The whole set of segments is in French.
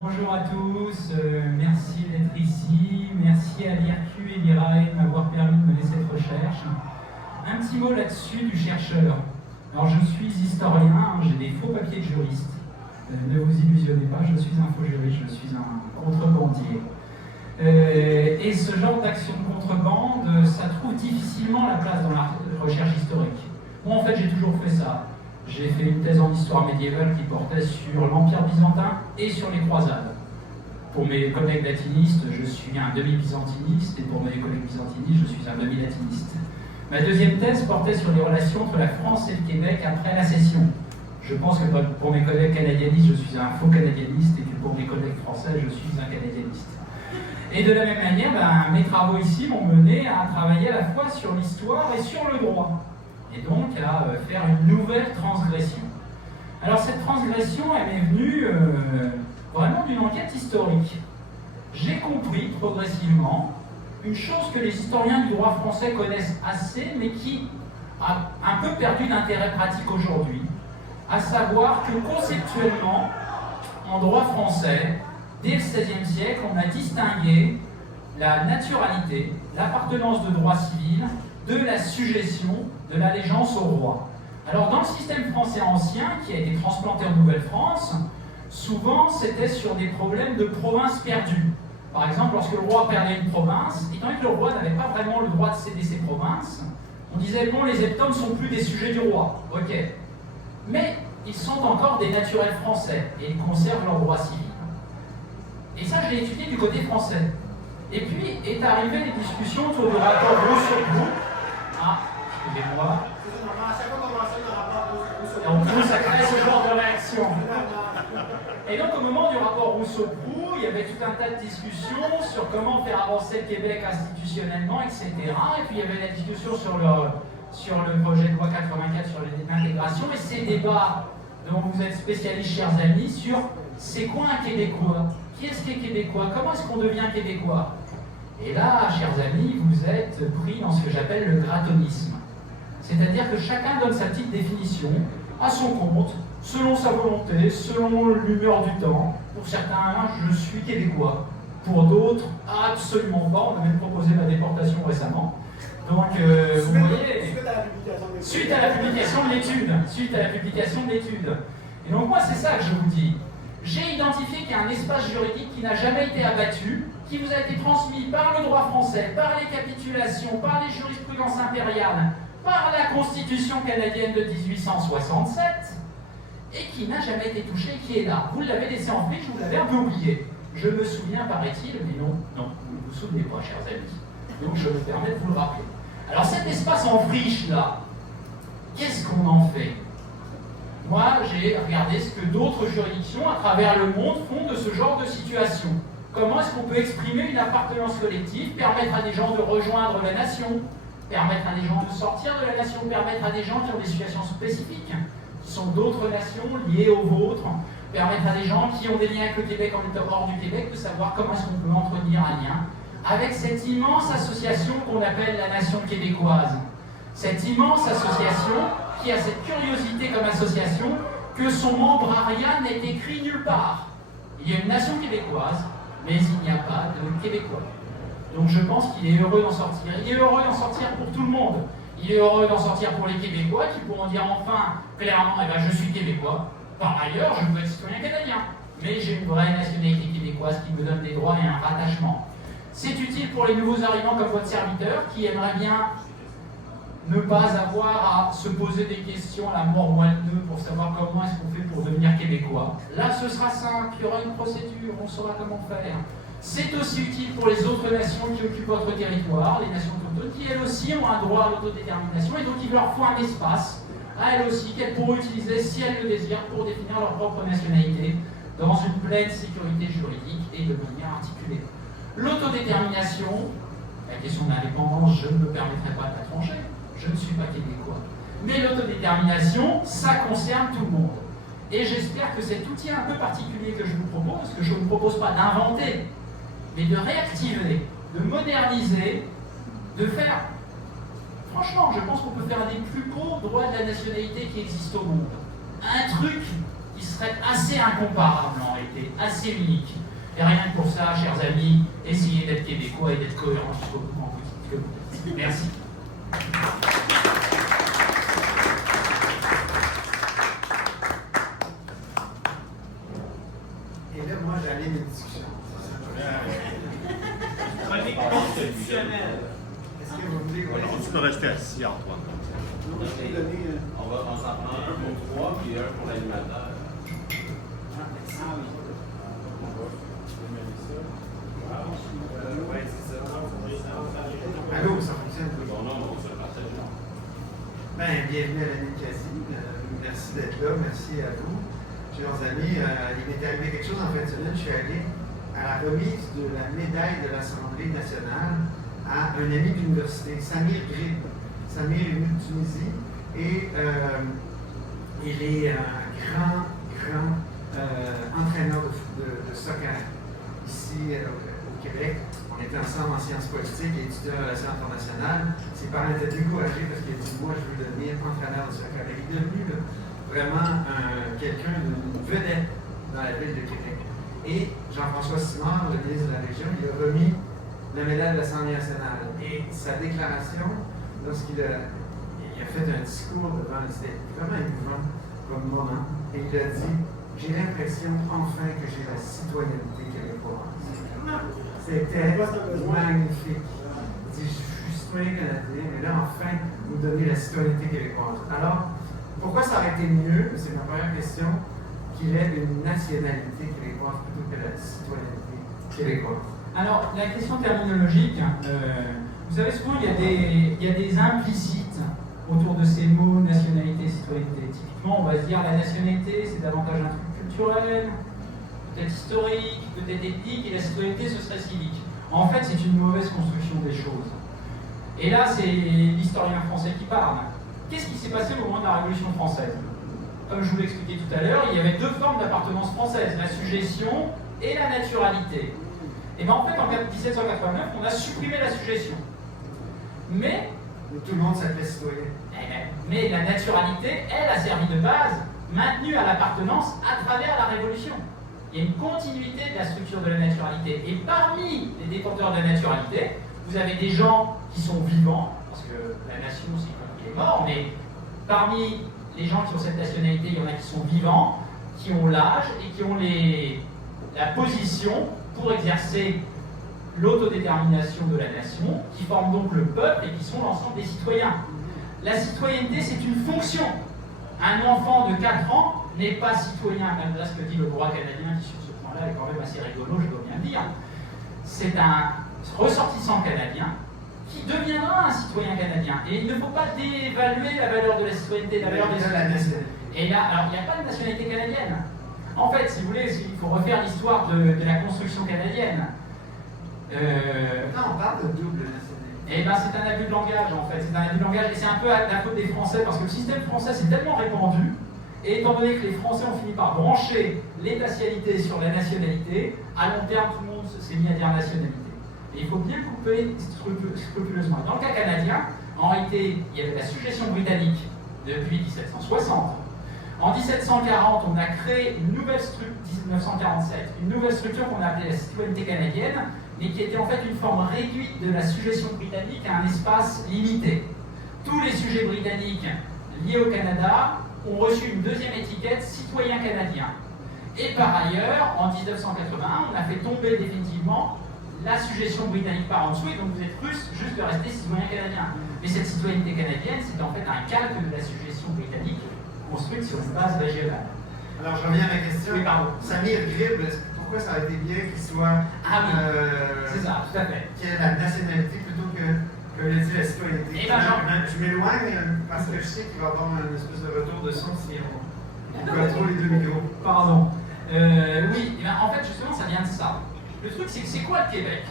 Bonjour à tous, merci d'être ici, merci à l'IRQ et l'IRAE de m'avoir permis de mener cette recherche. Un petit mot là-dessus du chercheur. Alors je suis historien, j'ai des faux papiers de juriste. Ne vous illusionnez pas, je suis un faux juriste, je suis un contrebandier. Et ce genre d'action de contrebande, ça trouve difficilement la place dans la recherche historique. Moi en fait j'ai toujours fait ça. J'ai fait une thèse en histoire médiévale qui portait sur l'Empire byzantin et sur les croisades. Pour mes collègues latinistes, je suis un demi-byzantiniste, et pour mes collègues byzantinistes, je suis un demi-latiniste. Ma deuxième thèse portait sur les relations entre la France et le Québec après la cession. Je pense que pour mes collègues canadianistes, je suis un faux canadianiste, et que pour mes collègues français, je suis un canadianiste. Et de la même manière, mes travaux ici m'ont mené à travailler à la fois sur l'histoire et sur le droit. Et donc à faire une nouvelle transgression. Alors cette transgression, elle m'est venue vraiment d'une enquête historique. J'ai compris progressivement une chose que les historiens du droit français connaissent assez, mais qui a un peu perdu d'intérêt pratique aujourd'hui, à savoir que conceptuellement, en droit français, dès le XVIe siècle, on a distingué la naturalité, l'appartenance de droit civil, de la sujétion, de l'allégeance au roi. Alors dans le système français ancien, qui a été transplanté en Nouvelle-France, souvent c'était sur des problèmes de provinces perdues. Par exemple, lorsque le roi perdait une province, étant donné que le roi n'avait pas vraiment le droit de céder ses provinces, on disait bon, les Heptones ne sont plus des sujets du roi, ok. Mais ils sont encore des naturels français et ils conservent leur droit civil. Et ça, je l'ai étudié du côté français. Et puis est arrivé les discussions autour du rapport Rousseau-Proust. Ah, excusez-moi. Donc ça crée ce genre de réaction. Et donc au moment du rapport Rousseau-Proust, il y avait tout un tas de discussions sur comment faire avancer le Québec institutionnellement, etc. Et puis il y avait la discussion sur le projet de loi 84 sur l'intégration, et ces débats dont vous êtes spécialistes, chers amis, sur c'est quoi un Québécois? Qui est-ce qui est Québécois? Comment est-ce qu'on devient Québécois? Et là, chers amis, vous êtes pris dans ce que j'appelle le gratonisme. C'est-à-dire que chacun donne sa petite définition, à son compte, selon sa volonté, selon l'humeur du temps. Pour certains, je suis québécois. Pour d'autres, absolument pas. On avait proposé ma déportation récemment. Donc, vous voyez, suite à la publication de l'étude. Et donc moi, c'est ça que je vous dis. J'ai identifié qu'il y a un espace juridique qui n'a jamais été abattu, qui vous a été transmis par le droit français, par les capitulations, par les jurisprudences impériales, par la Constitution canadienne de 1867, et qui n'a jamais été touché, qui est là. Vous l'avez laissé en friche, vous l'avez un peu oublié. Je me souviens, paraît-il, mais non, vous ne vous souvenez pas, chers amis. Donc je me permets de vous le rappeler. Alors cet espace en friche, là, qu'est-ce qu'on en fait? Moi, j'ai regardé ce que d'autres juridictions à travers le monde font de ce genre de situation. Comment est-ce qu'on peut exprimer une appartenance collective, permettre à des gens de rejoindre la nation, permettre à des gens de sortir de la nation, permettre à des gens qui ont des situations spécifiques, qui sont d'autres nations liées aux vôtres, permettre à des gens qui ont des liens avec le Québec en étant hors du Québec de savoir comment est-ce qu'on peut entretenir un lien avec cette immense association qu'on appelle la nation québécoise. Cette immense association qui a cette curiosité comme association que son membrariat n'est écrit nulle part. Il y a une nation québécoise, mais il n'y a pas de Québécois. Donc je pense qu'il est heureux d'en sortir. Il est heureux d'en sortir pour tout le monde. Il est heureux d'en sortir pour les Québécois qui pourront dire enfin, clairement, je suis Québécois. Par ailleurs, je peux être citoyen canadien. Mais j'ai une vraie nationalité québécoise qui me donne des droits et un rattachement. C'est utile pour les nouveaux arrivants comme votre serviteur qui aimerait bien ne pas avoir à se poser des questions à la mort moelle-nœud pour savoir comment est-ce qu'on fait pour devenir québécois. Là, ce sera simple, il y aura une procédure, on saura comment faire. C'est aussi utile pour les autres nations qui occupent votre territoire, les nations autochtones, qui elles aussi ont un droit à l'autodétermination, et donc il leur faut un espace, à elles aussi, qu'elles pourront utiliser, si elles le désirent, pour définir leur propre nationalité, dans une pleine sécurité juridique et de manière articulée. L'autodétermination, la question de l'indépendance, je ne me permettrai pas de la trancher. Je ne suis pas québécois. Mais l'autodétermination, ça concerne tout le monde. Et j'espère que cet outil un peu particulier que je vous propose, que je ne vous propose pas d'inventer, mais de réactiver, de moderniser, de faire... Franchement, je pense qu'on peut faire un des plus beaux droits de la nationalité qui existent au monde. Un truc qui serait assez incomparable en réalité, assez unique. Et rien que pour ça, chers amis, essayez d'être québécois et d'être cohérents jusqu'au bout en politique. Merci. Et là, moi, j'anime une discussion. Chronique constitutionnelle. Est-ce que vous voulez... Non, tu peux rester assis, Antoine. Non, je peux donner... On va en prendre un pour 3 puis un pour l'animateur. Ouais, c'est ça. Allô, ça fonctionne? Bon, non, on se partage. Ben, bienvenue à l'année Cassie. Merci d'être là, merci à vous. Chers amis, il m'est arrivé quelque chose en fin de semaine. Je suis allé à la remise de la médaille de l'Assemblée nationale à un ami d'université, Samir Grib. Samir est venu de Tunisie et il est un grand entraîneur de soccer ici au Québec. On était ensemble en sciences politiques et étudiants en relations internationales. Ses parents étaient découragés parce qu'il a dit « Moi, je veux devenir entraîneur de soccer ». Il est devenu là, vraiment quelqu'un d'une vedette dans la ville de Québec. Et Jean-François Simard, le ministre de la Région, il a remis la médaille de l'Assemblée nationale. Et sa déclaration, lorsqu'il a fait un discours devant, c'était vraiment émouvant comme moment. Et il a dit « J'ai l'impression enfin que j'ai la citoyenneté québécoise ». C'était magnifique. Il dit, je suis citoyen canadien, mais là, enfin, vous donnez la citoyenneté québécoise. Alors, pourquoi ça aurait été mieux, c'est ma première question, qu'il ait une nationalité québécoise plutôt que la citoyenneté québécoise? Alors, la question terminologique, vous savez, souvent, il y a des implicites autour de ces mots nationalité et citoyenneté. Typiquement, on va se dire la nationalité, c'est davantage un truc culturel, peut-être historique, peut-être ethnique, et la citoyenneté, ce serait civique. En fait, c'est une mauvaise construction des choses. Et là, c'est l'historien français qui parle. Qu'est-ce qui s'est passé au moment de la Révolution française? Comme je vous l'ai expliqué tout à l'heure, il y avait deux formes d'appartenance française, la suggestion et la naturalité. Et bien en fait, en 1789, on a supprimé la suggestion. Mais tout le monde s'appelait citoyen. Mais la naturalité, elle, a servi de base, maintenue à l'appartenance à travers la Révolution. Il y a une continuité de la structure de la naturalité. Et parmi les détenteurs de la naturalité, vous avez des gens qui sont vivants, parce que la nation, c'est quand il est mort, mais parmi les gens qui ont cette nationalité, il y en a qui sont vivants, qui ont l'âge et qui ont la position pour exercer l'autodétermination de la nation, qui forment donc le peuple et qui sont l'ensemble des citoyens. La citoyenneté, c'est une fonction. Un enfant de 4 ans n'est pas citoyen, malgré ce que dit le droit canadien, qui sur ce point-là est quand même assez rigolo, je dois bien le dire. C'est un ressortissant canadien qui deviendra un citoyen canadien. Et il ne faut pas dévaluer la valeur de la citoyenneté, la valeur des citoyens. Et là, alors il n'y a pas de nationalité canadienne. En fait, si vous voulez, il faut refaire l'histoire de la construction canadienne. Non, on parle de double nationalité. Eh bien, c'est un abus de langage, en fait. C'est un abus de langage, et c'est un peu à la faute des Français, parce que le système français s'est tellement répandu, et étant donné que les Français ont fini par brancher l'étationalité sur la nationalité, à long terme, tout le monde s'est mis à dire nationalité. Et il faut bien couper scrupuleusement. Dans le cas canadien, en réalité, il y avait la suggestion britannique depuis 1760. En 1740, on a créé une nouvelle structure, 1947, une nouvelle structure qu'on a appelée la citoyenneté canadienne, mais qui était en fait une forme réduite de la suggestion britannique à un espace limité. Tous les sujets britanniques liés au Canada ont reçu une deuxième étiquette citoyen canadien. Et par ailleurs, en 1981, on a fait tomber définitivement la suggestion britannique par en dessous, et donc vous êtes russe juste de rester citoyen canadien. Mais cette citoyenneté canadienne, c'est en fait un calque de la suggestion britannique construite sur une base régionale. Alors, je reviens à ma question. Oui, pardon. Samir Grib, pourquoi ça a été bien qu'il soit... Ah oui, c'est ça, tout à fait. Qu'il ait la nationalité plutôt que le dit la citoyenneté. Et ben, je m'éloigne parce que je sais qu'il va y avoir une espèce de retour de son si on voit trop les deux micros. Pardon. Oui, et ben, en fait, justement, ça vient de ça. Le truc, c'est que c'est quoi le Québec?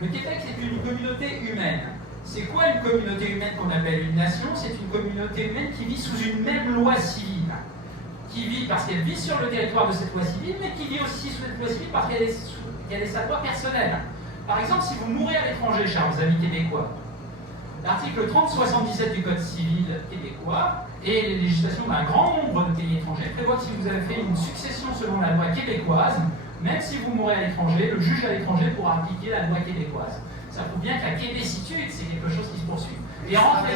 Le Québec, c'est une communauté humaine. C'est quoi une communauté humaine qu'on appelle une nation? C'est une communauté humaine qui vit sous une même loi civile. Qui vit parce qu'elle vit sur le territoire de cette loi civile, mais qui vit aussi sous cette loi civile parce qu'elle est sa loi personnelle. Par exemple, si vous mourrez à l'étranger, chers amis québécois, l'article 3077 du Code civil québécois Et les législations d'un grand nombre de pays étrangers prévoient que si vous avez fait une succession selon la loi québécoise, même si vous mourrez à l'étranger, le juge à l'étranger pourra appliquer la loi québécoise. Ça prouve bien que la québécitude, c'est quelque chose qui se poursuit. Et rentrer,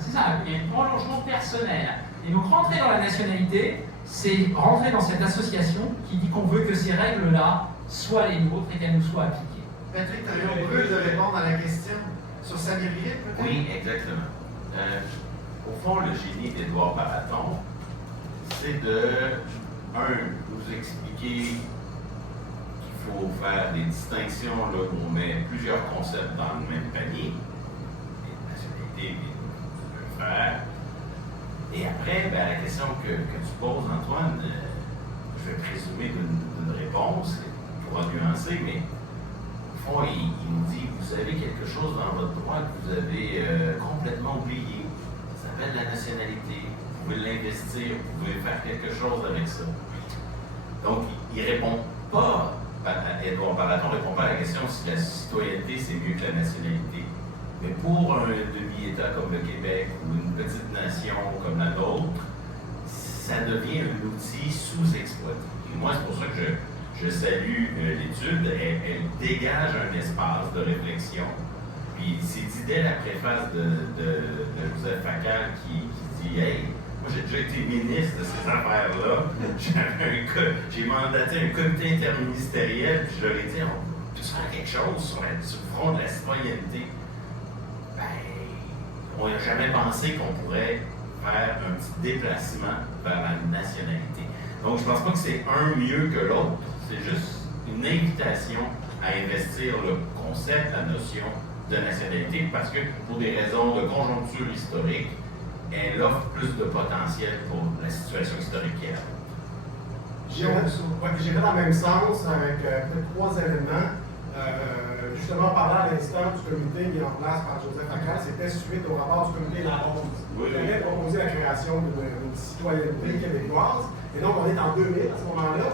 c'est ça, il y a un prolongement personnel. Et donc rentrer dans la nationalité, c'est rentrer dans cette association qui dit qu'on veut que ces règles-là soient les nôtres et qu'elles nous soient appliquées. Patrick, tu as eu de répondre à la question sur Samir Grippe, peut-être? Oui, exactement. Au fond, le génie d'Édouard Baraton, c'est de, nous expliquer qu'il faut faire des distinctions là, où on met plusieurs concepts dans le même panier. La nationalité, tu peux le faire. Et après, ben, la question que tu poses, Antoine, je vais présumer d'une réponse pour en nuancer, mais au fond, il nous dit, vous avez quelque chose dans votre droit que vous avez complètement oublié. Ça s'appelle la nationalité. Vous pouvez l'investir, vous pouvez faire quelque chose avec ça. Donc, il ne répond pas, Édouard Baraton ne répond pas à la question si la citoyenneté c'est mieux que la nationalité. Mais pour un demi-État comme le Québec ou une petite nation comme la nôtre, ça devient un outil sous-exploité. Et moi, c'est pour ça que je salue l'étude. Elle dégage un espace de réflexion. Puis c'est dit dès la préface de Joseph Facal qui dit « Hey, moi j'ai déjà été ministre de ces affaires-là. J'ai mandaté un comité interministériel, puis je leur ai dit on peut faire quelque chose sur le front de la citoyenneté. » On n'a jamais pensé qu'on pourrait faire un petit déplacement vers la nationalité. Donc, je ne pense pas que c'est un mieux que l'autre. C'est juste une invitation à investir le concept, la notion de nationalité, parce que pour des raisons de conjoncture historique, elle offre plus de potentiel pour la situation historique qu'elle a. J'irai dans le même sens avec peut-être 3 éléments. Justement, parlant à l'instant du comité mis en place par Joseph Facal, c'était suite au rapport du comité Larose. Oui. Il avait proposé la création d'une citoyenneté québécoise. Et donc, on est en 2000 à ce moment-là.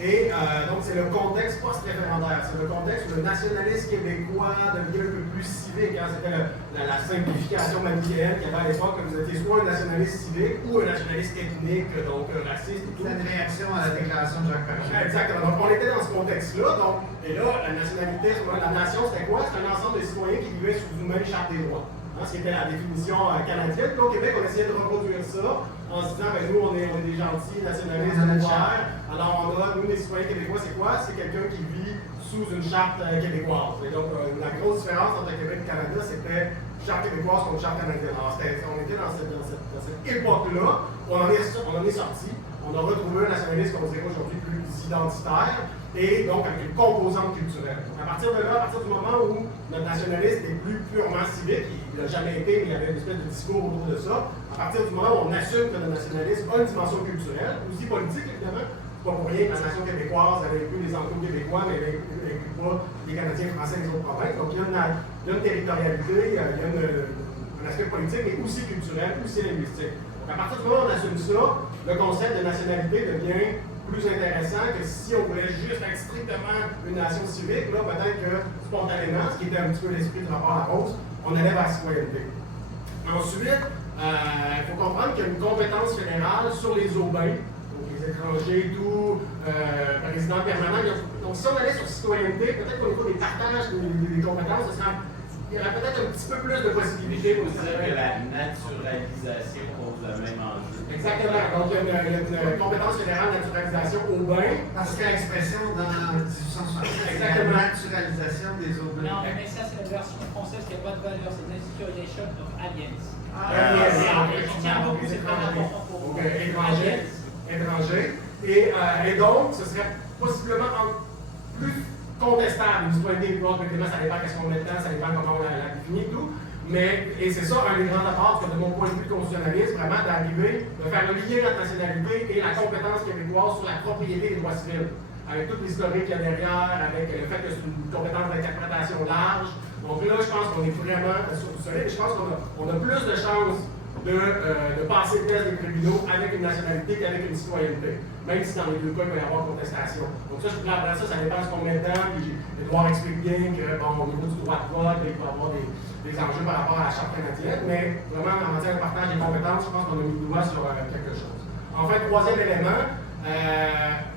Et donc, c'est le contexte post-référendaire. C'est le contexte où le nationalisme québécois devient un peu plus civique. Hein. C'était la simplification manichéenne qu'il y avait à l'époque, que vous étiez soit un nationaliste civique ou un nationaliste ethnique, donc raciste et tout. C'était une réaction à la déclaration de Jacques Parizeau. Exactement. Donc, on était dans ce contexte-là. Donc, et là, la nationalité, la nation, c'était quoi? C'était un ensemble de citoyens qui vivaient sous une même charte des droits. Hein, ce qui était la définition canadienne. Puis au Québec, on essayait de reproduire ça en se disant, ben, nous, on est des gentils nationalistes ouverts. Alors, on a, nous, les citoyens québécois, c'est quoi? C'est quelqu'un qui vit sous une charte québécoise. Et donc, la grosse différence entre le Québec et le Canada, c'était charte québécoise contre charte canadienne. Alors, on était dans cette époque-là, on en est sorti. On a retrouvé un nationalisme qu'on dirait aujourd'hui plus identitaire, et donc avec une composante culturelle. Donc, à partir de là, à partir du moment où notre nationalisme n'est plus purement civique, il n'a jamais été, mais il y avait une espèce de discours autour de ça, à partir du moment où on assume que notre nationalisme a une dimension culturelle, aussi politique évidemment, c'est pas pour rien que la nation québécoise, elle inclut les enclos québécois, mais elle n'inclut pas les Canadiens français et les autres provinces. Donc il y a une territorialité, il y a un aspect politique, mais aussi culturel, aussi linguistique. Donc à partir du moment où on assume ça, le concept de nationalité devient plus intéressant que si on voulait juste être strictement une nation civique. Là, peut-être que spontanément, ce qui était un petit peu l'esprit du rapport à Rose, on allait vers la citoyenneté. Ensuite, il faut comprendre qu'il y a une compétence fédérale sur les urbains, donc les étrangers, tout, résidents permanents. Donc, si on allait sur citoyenneté, peut-être qu'au niveau des partages des compétences, il y aurait peut-être un petit peu plus de possibilités pour Vous savez que la naturalisation pose le même enjeu. Exactement. Donc, il y a une compétence fédérale de naturalisation au bain. Parce que l'expression dans 1860, Exactement. la naturalisation des autres. Non, mais ça, c'est la version française qui n'a pas de valeur, c'est Naturalization of Aliens. Aliens. Je tiens beaucoup, c'est très important pour vous. Étranger. Et donc, ce serait possiblement plus contestable. Une citoyenneté québécoise, évidemment, ça dépend qu'est-ce qu'on met dedans, ça dépend comment on la définit et tout. Et c'est ça un des grands apports, de mon point de vue constitutionnaliste, vraiment d'arriver, de faire le lien entre la nationalité et la compétence québécoise sur la propriété des droits civils. Avec toute l'historique qu'il y a derrière, avec le fait que c'est une compétence d'interprétation large. Donc là, je pense qu'on est vraiment sur du solide. Je pense qu'on a plus de chances de passer le test des tribunaux avec une nationalité qu'avec une citoyenneté, même si dans les deux cas, il va y avoir contestation. Donc ça, après ça dépend de ce qu'on met dedans, puis Edouard explique bien que, bon, au niveau du droit de vote, il peut y avoir des enjeux par rapport à la Charte canadienne, mais vraiment, en matière de partage des compétences, je pense qu'on a mis le doigt sur quelque chose. Enfin, troisième élément,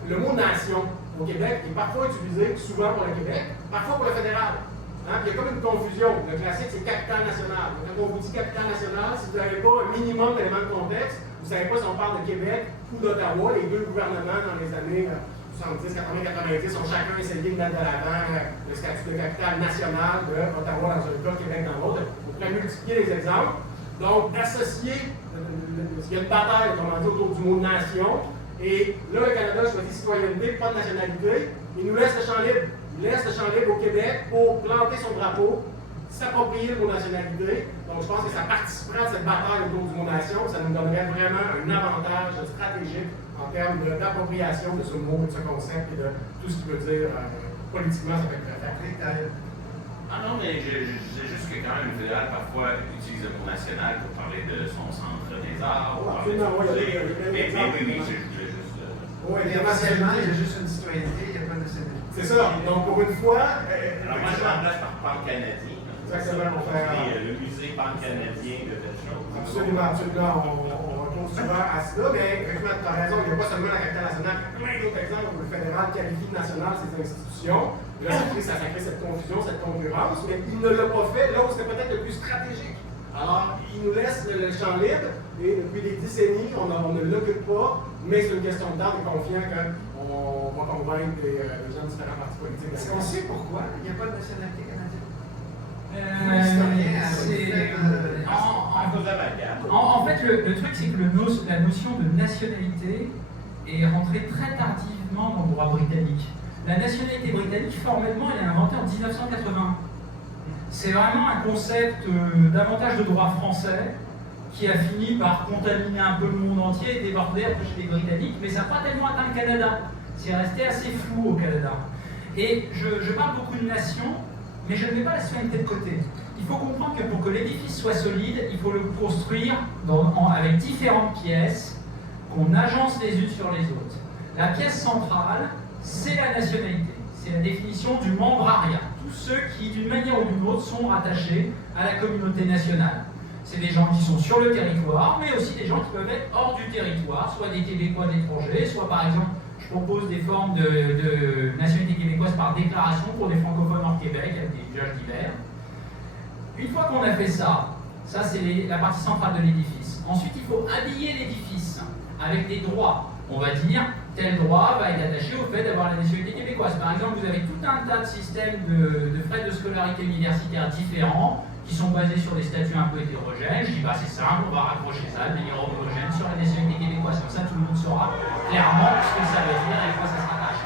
le mot nation au Québec est parfois utilisé, souvent pour le Québec, parfois pour le fédéral. Hein, il y a comme une confusion. Le classique, c'est capitale nationale. Donc, quand on vous dit capitale nationale, si vous n'avez pas un minimum d'éléments de contexte, vous ne savez pas si on parle de Québec ou d'Ottawa. Les deux gouvernements, dans les années 70, 80, 90, ont chacun essayé de mettre de l'avant le statut de capitale nationale d'Ottawa dans un cas, Québec dans l'autre. On pourrait multiplier les exemples. Donc, associer, il y a une bataille, comment dire, autour du mot nation. Et là, le Canada choisit citoyenneté, pas de nationalité. Il nous laisse le champ libre. Il laisse le champ libre au Québec pour planter son drapeau, s'approprier le mot nationalité. Donc, je pense que ça participerait à cette bataille autour du mot nation. Ça nous donnerait vraiment un avantage stratégique en termes d'appropriation de ce mot, de ce concept et de tout ce qui veut dire politiquement, ça peut être très. Ah non, mais c'est juste que quand même le fédéral parfois utilise le mot national pour parler de son centre des arts. Absolument, oui. Mais oui, je voulais juste. Oui, éventuellement, il y a juste une citoyenneté, il n'y a pas de nationalité. C'est ça. Donc, pour une fois. Alors, moi, je remplace par pan-canadien. Exactement, on fait. Le musée pan-canadien de telle chose. Absolument. On retourne souvent à cela, mais effectivement, tu as raison, il n'y a pas seulement la capitale nationale, il y a plein d'autres exemples où le fédéral qualifie de national ces institutions. Là, ça crée cette confusion, cette concurrence, mais il ne l'a pas fait là où c'était peut-être le plus stratégique. Alors, il nous laisse le champ libre, et depuis des décennies, on ne l'occupe pas, mais c'est une question de temps, on est confiant qu'on va convaincre les gens de différents partis politiques. Est-ce qu'on sait pourquoi il n'y a pas de nationalité canadienne? En fait, le truc, c'est que la notion de nationalité est rentrée très tardivement dans le droit britannique. La nationalité britannique, formellement, elle est inventée en 1980. C'est vraiment un concept davantage de droit français qui a fini par contaminer un peu le monde entier et déborder un peu chez les Britanniques, mais ça n'a pas tellement atteint le Canada. C'est resté assez flou au Canada. Et je parle beaucoup de nation, mais je ne mets pas la citoyenneté de côté. Il faut comprendre que pour que l'édifice soit solide, il faut le construire avec différentes pièces qu'on agence les unes sur les autres. La pièce centrale, c'est la nationalité. C'est la définition du membrariat. Tous ceux qui, d'une manière ou d'une autre, sont rattachés à la communauté nationale. C'est des gens qui sont sur le territoire, mais aussi des gens qui peuvent être hors du territoire, soit des Québécois d'étrangers, soit par exemple, je propose des formes de nationalité québécoise par déclaration pour des francophones hors Québec, avec des usages divers. Une fois qu'on a fait ça c'est la partie centrale de l'édifice. Ensuite, il faut habiller l'édifice avec des droits. On va dire, tel droit va être attaché au fait d'avoir la nationalité québécoise. Par exemple, vous avez tout un tas de systèmes de frais de scolarité universitaire différents qui sont basés sur des statuts un peu hétérogènes. Je dis, c'est simple, on va raccrocher ça de manière homogène sur la nationalité québécoise. Comme ça, tout le monde saura clairement ce que ça veut dire et à quoi ça se rattache.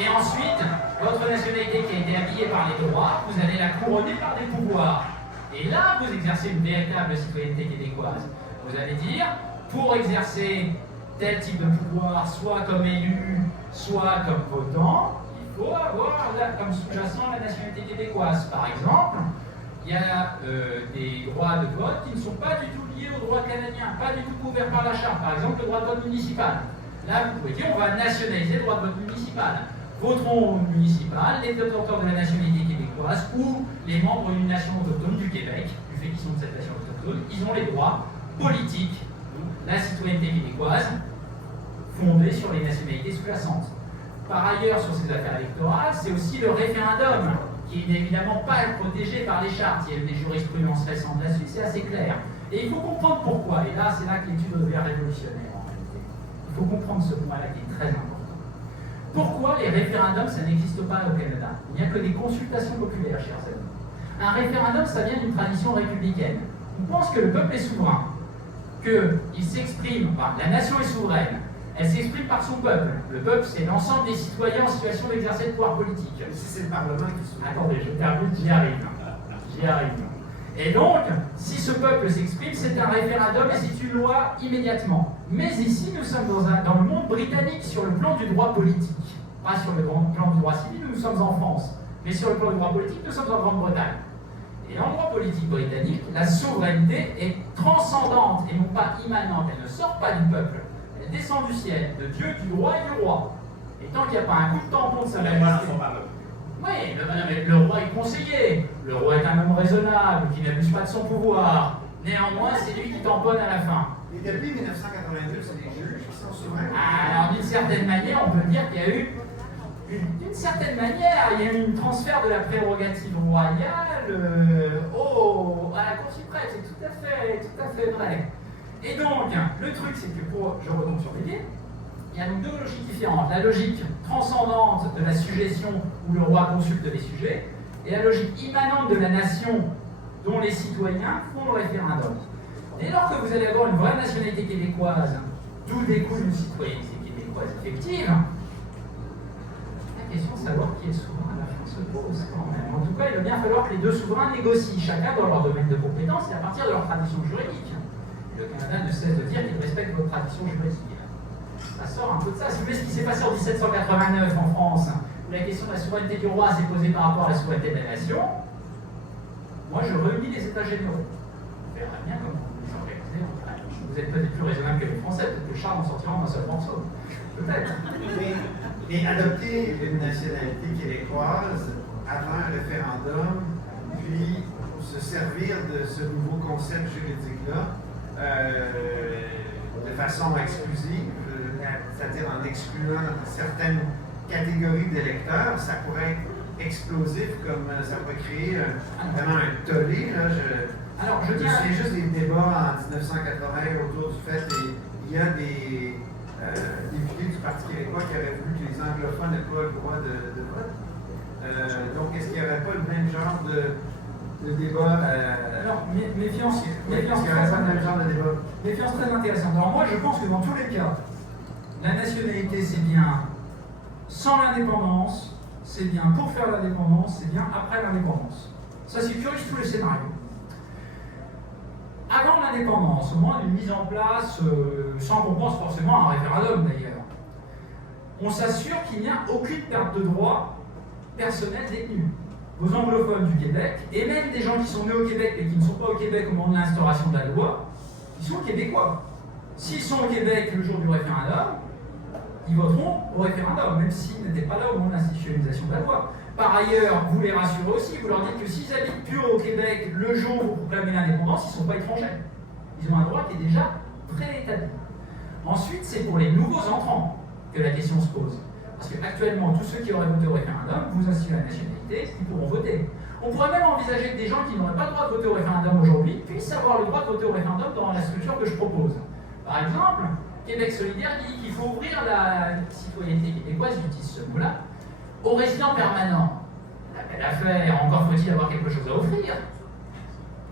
Et ensuite, votre nationalité qui a été habillée par les droits, vous allez la couronner par des pouvoirs. Et là, vous exercez une véritable citoyenneté québécoise. Vous allez dire, pour exercer tel type de pouvoir, soit comme élu, soit comme votant, il faut avoir comme sous-jacent la nationalité québécoise. Par exemple, il y a des droits de vote qui ne sont pas du tout liés au droit canadien, pas du tout couverts par la Charte. Par exemple, le droit de vote municipal. Là, vous pouvez dire, on va nationaliser le droit de vote municipal. Voteront au municipal les détenteurs de la nationalité québécoise ou les membres d'une nation autochtone du Québec, du fait qu'ils sont de cette nation autochtone, ils ont les droits politiques, la citoyenneté québécoise, fondée sur les nationalités sous-jacentes. Par ailleurs, sur ces affaires électorales, c'est aussi le référendum, qui n'est évidemment pas protégé par les chartes. Il y a eu des jurisprudences récentes là-dessus, c'est assez clair. Et il faut comprendre pourquoi. Et là, c'est là que l'étude devient révolutionnaire en réalité. Il faut comprendre ce point-là qui est très important. Pourquoi les référendums, ça n'existe pas au Canada? Il n'y a que des consultations populaires, chers amis. Un référendum, ça vient d'une tradition républicaine. On pense que le peuple est souverain, qu'il s'exprime, la nation est souveraine, elle s'exprime par son peuple. Le peuple, c'est l'ensemble des citoyens en situation d'exercer le pouvoir politique. Si c'est le Parlement qui se... Attendez, je termine, j'y arrive. Et donc, si ce peuple s'exprime, c'est un référendum et c'est une loi immédiatement. Mais ici, nous sommes dans le monde britannique, sur le plan du droit politique. Pas sur le plan du droit civil, nous sommes en France. Mais sur le plan du droit politique, nous sommes en Grande-Bretagne. Et en droit politique britannique, la souveraineté est transcendante et non pas immanente. Elle ne sort pas du peuple. Elle descend du ciel, de Dieu, du roi et du roi. Et tant qu'il n'y a pas un coup de tampon de sa majesté. Oui, le roi est conseiller. Le roi est un homme raisonnable, qui n'abuse pas de son pouvoir. Néanmoins, c'est lui qui tamponne à la fin. Et depuis 1982, c'est les juges qui sont souverains. Alors, d'une certaine manière, on peut dire qu'il y a eu, d'une certaine manière, il y a eu un transfert de la prérogative royale à la Cour suprême. C'est tout à fait vrai. Et donc, le truc, c'est que je retombe sur les pieds, il y a donc deux logiques différentes. La logique transcendante de la suggestion où le roi consulte les sujets, et la logique immanente de la nation dont les citoyens font le référendum. Dès lors que vous allez avoir une vraie nationalité québécoise, d'où découle une citoyenneté québécoise effective, la question de savoir qui est souverain à la fin se pose quand même. En tout cas, il va bien falloir que les deux souverains négocient, chacun dans leur domaine de compétence et à partir de leur tradition juridique. Et le Canada ne cesse de dire qu'il respecte votre tradition juridique. Ça sort un peu de ça. Si vous voulez ce qui s'est passé en 1789 en France, où la question de la souveraineté du roi s'est posée par rapport à la souveraineté de la nation, moi je réunis les États généraux. On verra bien comment vous les organisez. Vous êtes peut-être plus raisonnable que les Français, peut-être que Charles en sortira en un seul morceau. Peut-être. Mais adopter une nationalité québécoise avant un référendum, puis se servir de ce nouveau concept juridique-là de façon exclusive, c'est-à-dire en excluant certaines catégories d'électeurs, ça pourrait être explosif, comme ça pourrait créer vraiment un tollé. Là. Je me souviens juste des débats en 1980 autour du fait qu'il y a des députés du Parti québécois qui auraient voulu que les anglophones n'aient pas le droit de vote. Donc, est-ce qu'il n'y aurait pas le même genre de débat Alors, méfiance. Méfiance, il n'y aurait pas le même genre de débat. Méfiance très intéressante. Alors moi, je pense que dans tous les cas, la nationalité, c'est bien sans l'indépendance, c'est bien pour faire l'indépendance, c'est bien après l'indépendance. Ça sécurise tous les scénarios. Avant l'indépendance, au moins d'une mise en place, sans qu'on pense forcément à un référendum d'ailleurs, on s'assure qu'il n'y a aucune perte de droit personnel détenu. Vos anglophones du Québec, et même des gens qui sont nés au Québec et qui ne sont pas au Québec au moment de l'instauration de la loi, ils sont québécois. S'ils sont au Québec le jour du référendum, ils voteront au référendum, même s'ils n'étaient pas là au moment de l'institutionnalisation de la loi. Par ailleurs, vous les rassurez aussi, vous leur dites que s'ils habitent pur au Québec le jour où vous proclamez l'indépendance, ils ne sont pas étrangers. Ils ont un droit qui est déjà préétabli. Ensuite, c'est pour les nouveaux entrants que la question se pose. Parce qu'actuellement, tous ceux qui auraient voté au référendum, vous instituez la nationalité, ils pourront voter. On pourrait même envisager que des gens qui n'auraient pas le droit de voter au référendum aujourd'hui puissent avoir le droit de voter au référendum dans la structure que je propose. Par exemple, Québec solidaire dit qu'il faut ouvrir la citoyenneté québécoise, j'utilise ce mot-là, aux résidents permanents. La belle affaire, encore faut-il avoir quelque chose à offrir.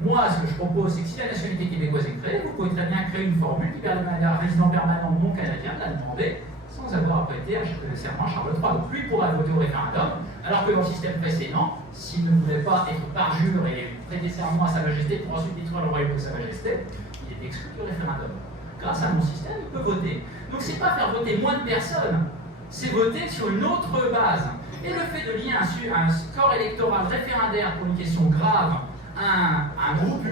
Moi, ce que je propose, c'est que si la nationalité québécoise est créée, vous pouvez très bien créer une formule qui permet à un résident permanent non canadien de la demander sans avoir prêté le serment Charles III. Donc lui pourra voter au référendum, alors que dans le système précédent, s'il ne voulait pas être parjure et prêter serment à Sa Majesté pour ensuite détruire le royaume de Sa Majesté, il est exclu du référendum. Grâce à mon système, il peut voter. Donc c'est pas faire voter moins de personnes, c'est voter sur une autre base. Et le fait de lier un score électoral référendaire pour une question grave un groupe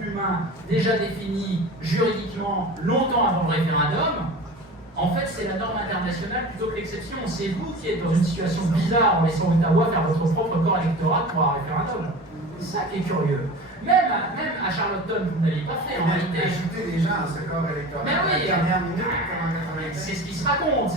humain déjà défini juridiquement longtemps avant le référendum, en fait, c'est la norme internationale plutôt que l'exception. C'est vous qui êtes dans une situation bizarre en laissant Ottawa faire votre propre corps électoral pour un référendum. C'est ça qui est curieux. Même à Charlottetown, vous ne l'aviez pas fait en réalité. Ajouter des gens à ce corps électoral. Mais oui, la dernière minute, comme en 95. c'est ce qui se raconte,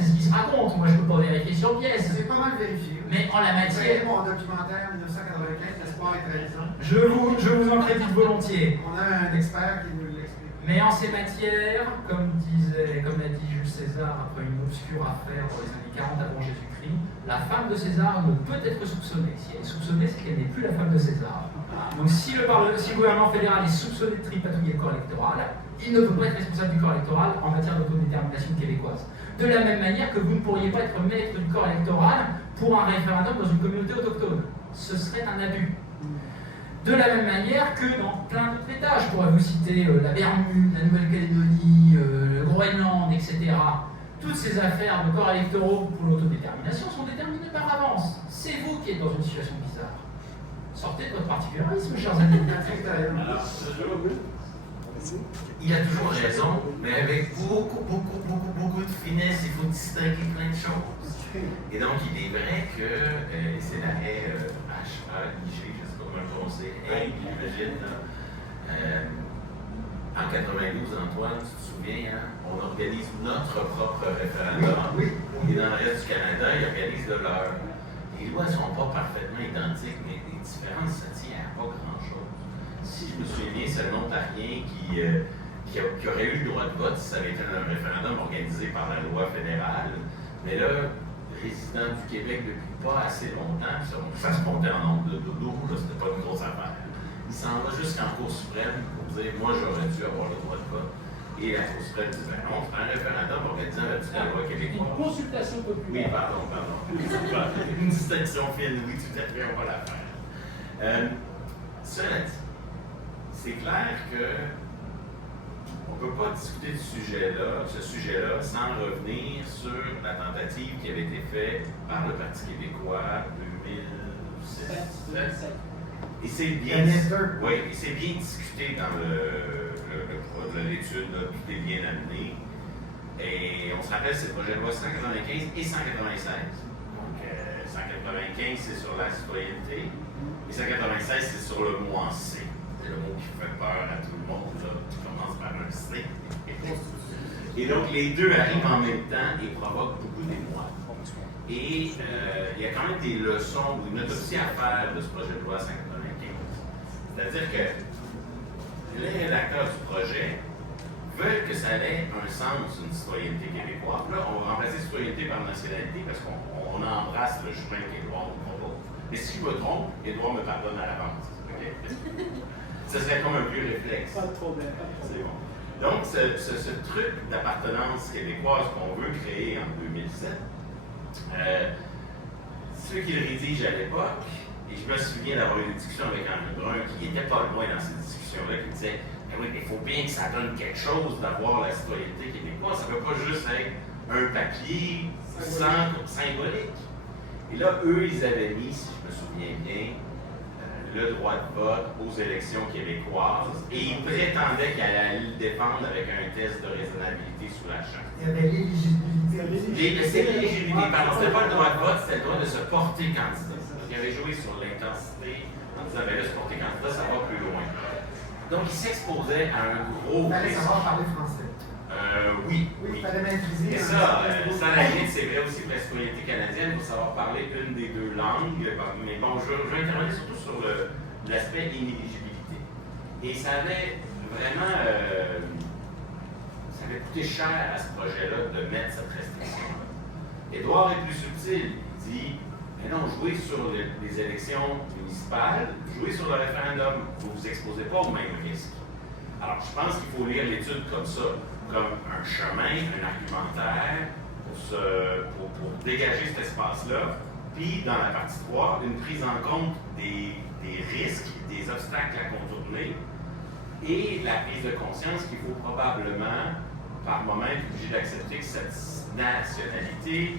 Moi, je ne peux pas vérifier sur pièce. C'est pas mal vérifié. Mais en la matière. Mon documentaire 1995, L'espoir et trahison. Je vous en crédite volontiers. On a un expert qui nous l'explique. Mais en ces matières, comme l'a dit Jules César après une obscure affaire dans les années 40 avant Jésus-Christ, la femme de César ne peut être soupçonnée. Si elle est soupçonnée, c'est qu'elle n'est plus la femme de César. Donc si le gouvernement fédéral est soupçonné de tripatouiller le corps électoral, il ne peut pas être responsable du corps électoral en matière d'autodétermination québécoise. De la même manière que vous ne pourriez pas être maître du corps électoral pour un référendum dans une communauté autochtone. Ce serait un abus. De la même manière que dans plein d'autres États, je pourrais vous citer la Bermude, la Nouvelle-Calédonie, le Groenland, etc. Toutes ces affaires de corps électoraux pour l'autodétermination sont déterminées par avance. C'est vous qui êtes dans une situation bizarre. Sortez de votre particularisme, chers amis. Alors, Il a toujours raison, mais avec beaucoup de finesse, il faut distinguer plein de choses. Et donc, il est vrai que, et c'est l'arrêt H-A-I-G, je ne sais pas comment le prononcer, j'imagine, en 92, Antoine, tu te souviens, hein, on organise notre propre référendum. Oui. Et dans le reste du Canada, ils organisent le leur. Les lois ne sont pas parfaitement identiques, mais les différences se tiennent à pas grand-chose. Si je me souviens bien, c'est un Ontarien qui aurait eu le droit de vote si ça avait été un référendum organisé par la loi fédérale. Mais là, résident du Québec depuis pas assez longtemps, ça se montait en nombre de dodo, là, c'était pas une grosse affaire. Il s'en va jusqu'en Cour suprême pour dire « moi, j'aurais dû avoir le droit de vote ». Et la Cour suprême dit « ben non, c'est un référendum organisé en vertu de la loi québécoise ». Une consultation populaire. Oui, pardon. Une distinction fine, oui, tout à fait, on va la faire. Cela dit, c'est clair que on ne peut pas discuter de ce sujet-là, sans revenir sur la tentative qui avait été faite par le Parti québécois en 2007. Et c'est bien, oui, et c'est bien discuté dans l'étude, tout est bien amené. Et on se rappelle, c'est le projet de loi 195 et 196. Donc, 195, c'est sur la citoyenneté, et 196, c'est sur le mot en C. C'est le mot qui fait peur à tout le monde, là, qui commence par un C. Et donc, les deux arrivent en même temps et provoquent beaucoup d'émoi. Et il y a quand même des leçons ou une autopsie à faire de ce projet de loi 195. C'est-à-dire que les rédacteurs du projet veulent que ça ait un sens, une citoyenneté québécoise. Là, on va remplacer citoyenneté par nationalité parce qu'on embrasse le chemin qu'Édouard nous propose. Mais si je me trompe, Édouard me pardonne à l'avance. Okay? Ce serait comme un vieux réflexe. Pas de problème. C'est bon. Donc, ce truc d'appartenance québécoise qu'on veut créer en 2007, ceux qui le rédigent à l'époque, et je me souviens d'avoir eu une discussion avec Henri Brun qui n'était pas loin dans cette discussion-là, qui disait « oui, il faut bien que ça donne quelque chose d'avoir la citoyenneté québécoise, ça ne peut pas juste être un papier symbolique. » Et là, eux, ils avaient mis, si je me souviens bien, le droit de vote aux élections québécoises et ils prétendaient qu'elle allait le défendre avec un test de raisonnabilité sous la charte. Il y avait l'éligibilité. C'est l'éligibilité, pardon, c'était pas le droit de vote, c'était le droit de se porter candidat. Il avait joué sur l'intensité en disant, ben là, se porter candidat, ça va plus loin. Donc, il s'exposait à un gros Il fallait risque. savoir parler français. Oui. Il fallait maîtriser. Et ça, à la limite, c'est vrai aussi pour la citoyenneté canadienne, il faut savoir parler une des deux langues. Mais bon, je vais intervenir surtout sur l'aspect inéligibilité. Et ça avait vraiment ça avait coûté cher à ce projet-là de mettre cette restriction-là. Édouard est plus subtil. Il dit, mais non, jouez sur les élections municipales, jouez sur le référendum, vous ne vous exposez pas au même risque. Alors, je pense qu'il faut lire l'étude comme ça, comme un chemin, un argumentaire pour dégager cet espace-là. Puis, dans la partie 3, une prise en compte des risques, des obstacles à contourner et la prise de conscience qu'il faut probablement, par moment, être obligé d'accepter que cette nationalité,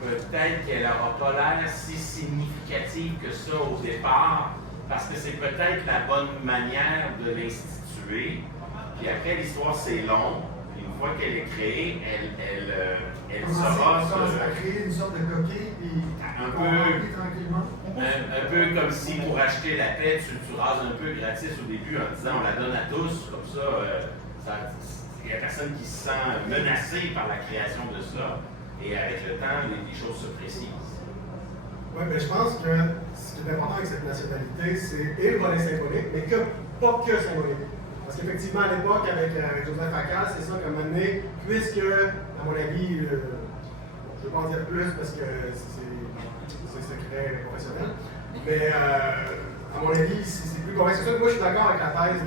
peut-être qu'elle n'aura pas l'air si significative que ça au départ, parce que c'est peut-être la bonne manière de l'instituer. Puis après, l'histoire, c'est long. Une fois qu'elle est créée, elle sera... Ça va créer une sorte de coquille, puis un tranquillement. peu comme si pour acheter la paix, tu rases un peu gratis au début en disant on la donne à tous, comme ça, il y a personne qui se sent menacé par la création de ça. Et avec le temps, les choses se précisent. Oui, mais je pense que ce qui est important avec cette nationalité, c'est et le volet symbolique, mais pas que symbolique. Parce qu'effectivement, à l'époque, avec Joseph Facal, c'est ça qu'à un moment donné, puisque, à mon avis, je ne veux pas en dire plus parce que c'est secret professionnel, mais à mon avis, c'est plus correct. C'est ça que moi, je suis d'accord avec la thèse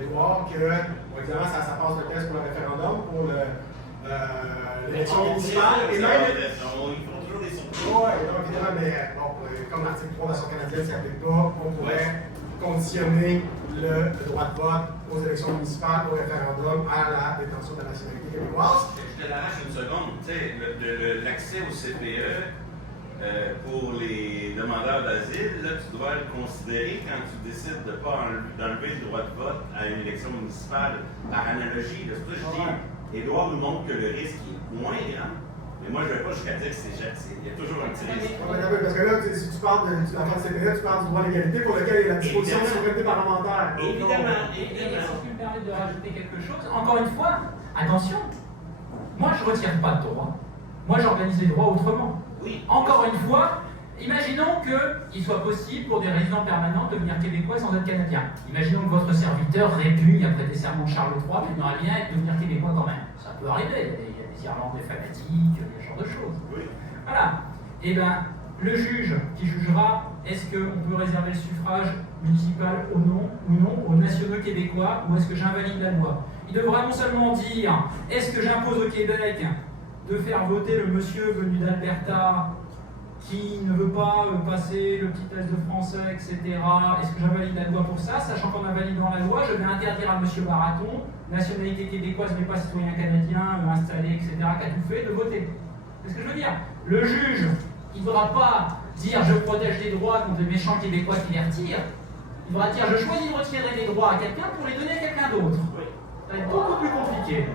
d'Édouard que, bon, évidemment, ça passe le test pour le référendum, pour l'élection municipale, et même... Oui, évidemment, mais bon, comme l'article 3 de la Nation canadienne ne s'applique pas, on pourrait conditionner le droit de vote aux élections municipales, au référendum, à la détention de la nationalité québécoise. Je te l'arrache une seconde. Tu sais, l'accès au CPE, pour les demandeurs d'asile, là, tu dois le considérer quand tu décides de ne pas d'enlever le droit de vote à une élection municipale par analogie. C'est pour ça que je dis, Édouard nous montre que le risque est moins grand. Mais moi, je ne vais pas jusqu'à dire que il y a toujours un petit risque. Parce que là, si tu parles de la CPE, tu parles du droit à l'égalité pour lequel il y a la disposition de souveraineté parlementaire. Évidemment, Et évidemment. si tu me permets de rajouter quelque chose, encore une fois, attention, moi je ne retire pas de droit. Moi j'organise les droits autrement. Oui. Encore une fois, imaginons qu'il soit possible pour des résidents permanents de devenir québécois sans être canadien. Imaginons que votre serviteur répugne à prêter serment de Charles III, mais il aimerait bien devenir québécois quand même. Ça peut arriver, il y a des Irlandais fanatiques, il y a ce genre de choses. Oui. Voilà. Et bien, le juge qui jugera, est-ce qu'on peut réserver le suffrage municipal ou non aux nationaux québécois, ou est-ce que j'invalide la loi? Il devra non seulement dire, est-ce que j'impose au Québec de faire voter le monsieur venu d'Alberta qui ne veut pas passer le petit test de français, etc. Est-ce que j'invalide la loi pour ça? Sachant qu'en invalidant la loi, je vais interdire à monsieur Baraton, nationalité québécoise mais pas citoyen canadien, installé, etc., qui a tout fait, de voter. C'est ce que je veux dire. Le juge, il ne devra pas dire je protège les droits contre les méchants québécois qui les retirent. Il devra dire je choisis de retirer les droits à quelqu'un pour les donner à quelqu'un d'autre. Ça va être beaucoup plus compliqué.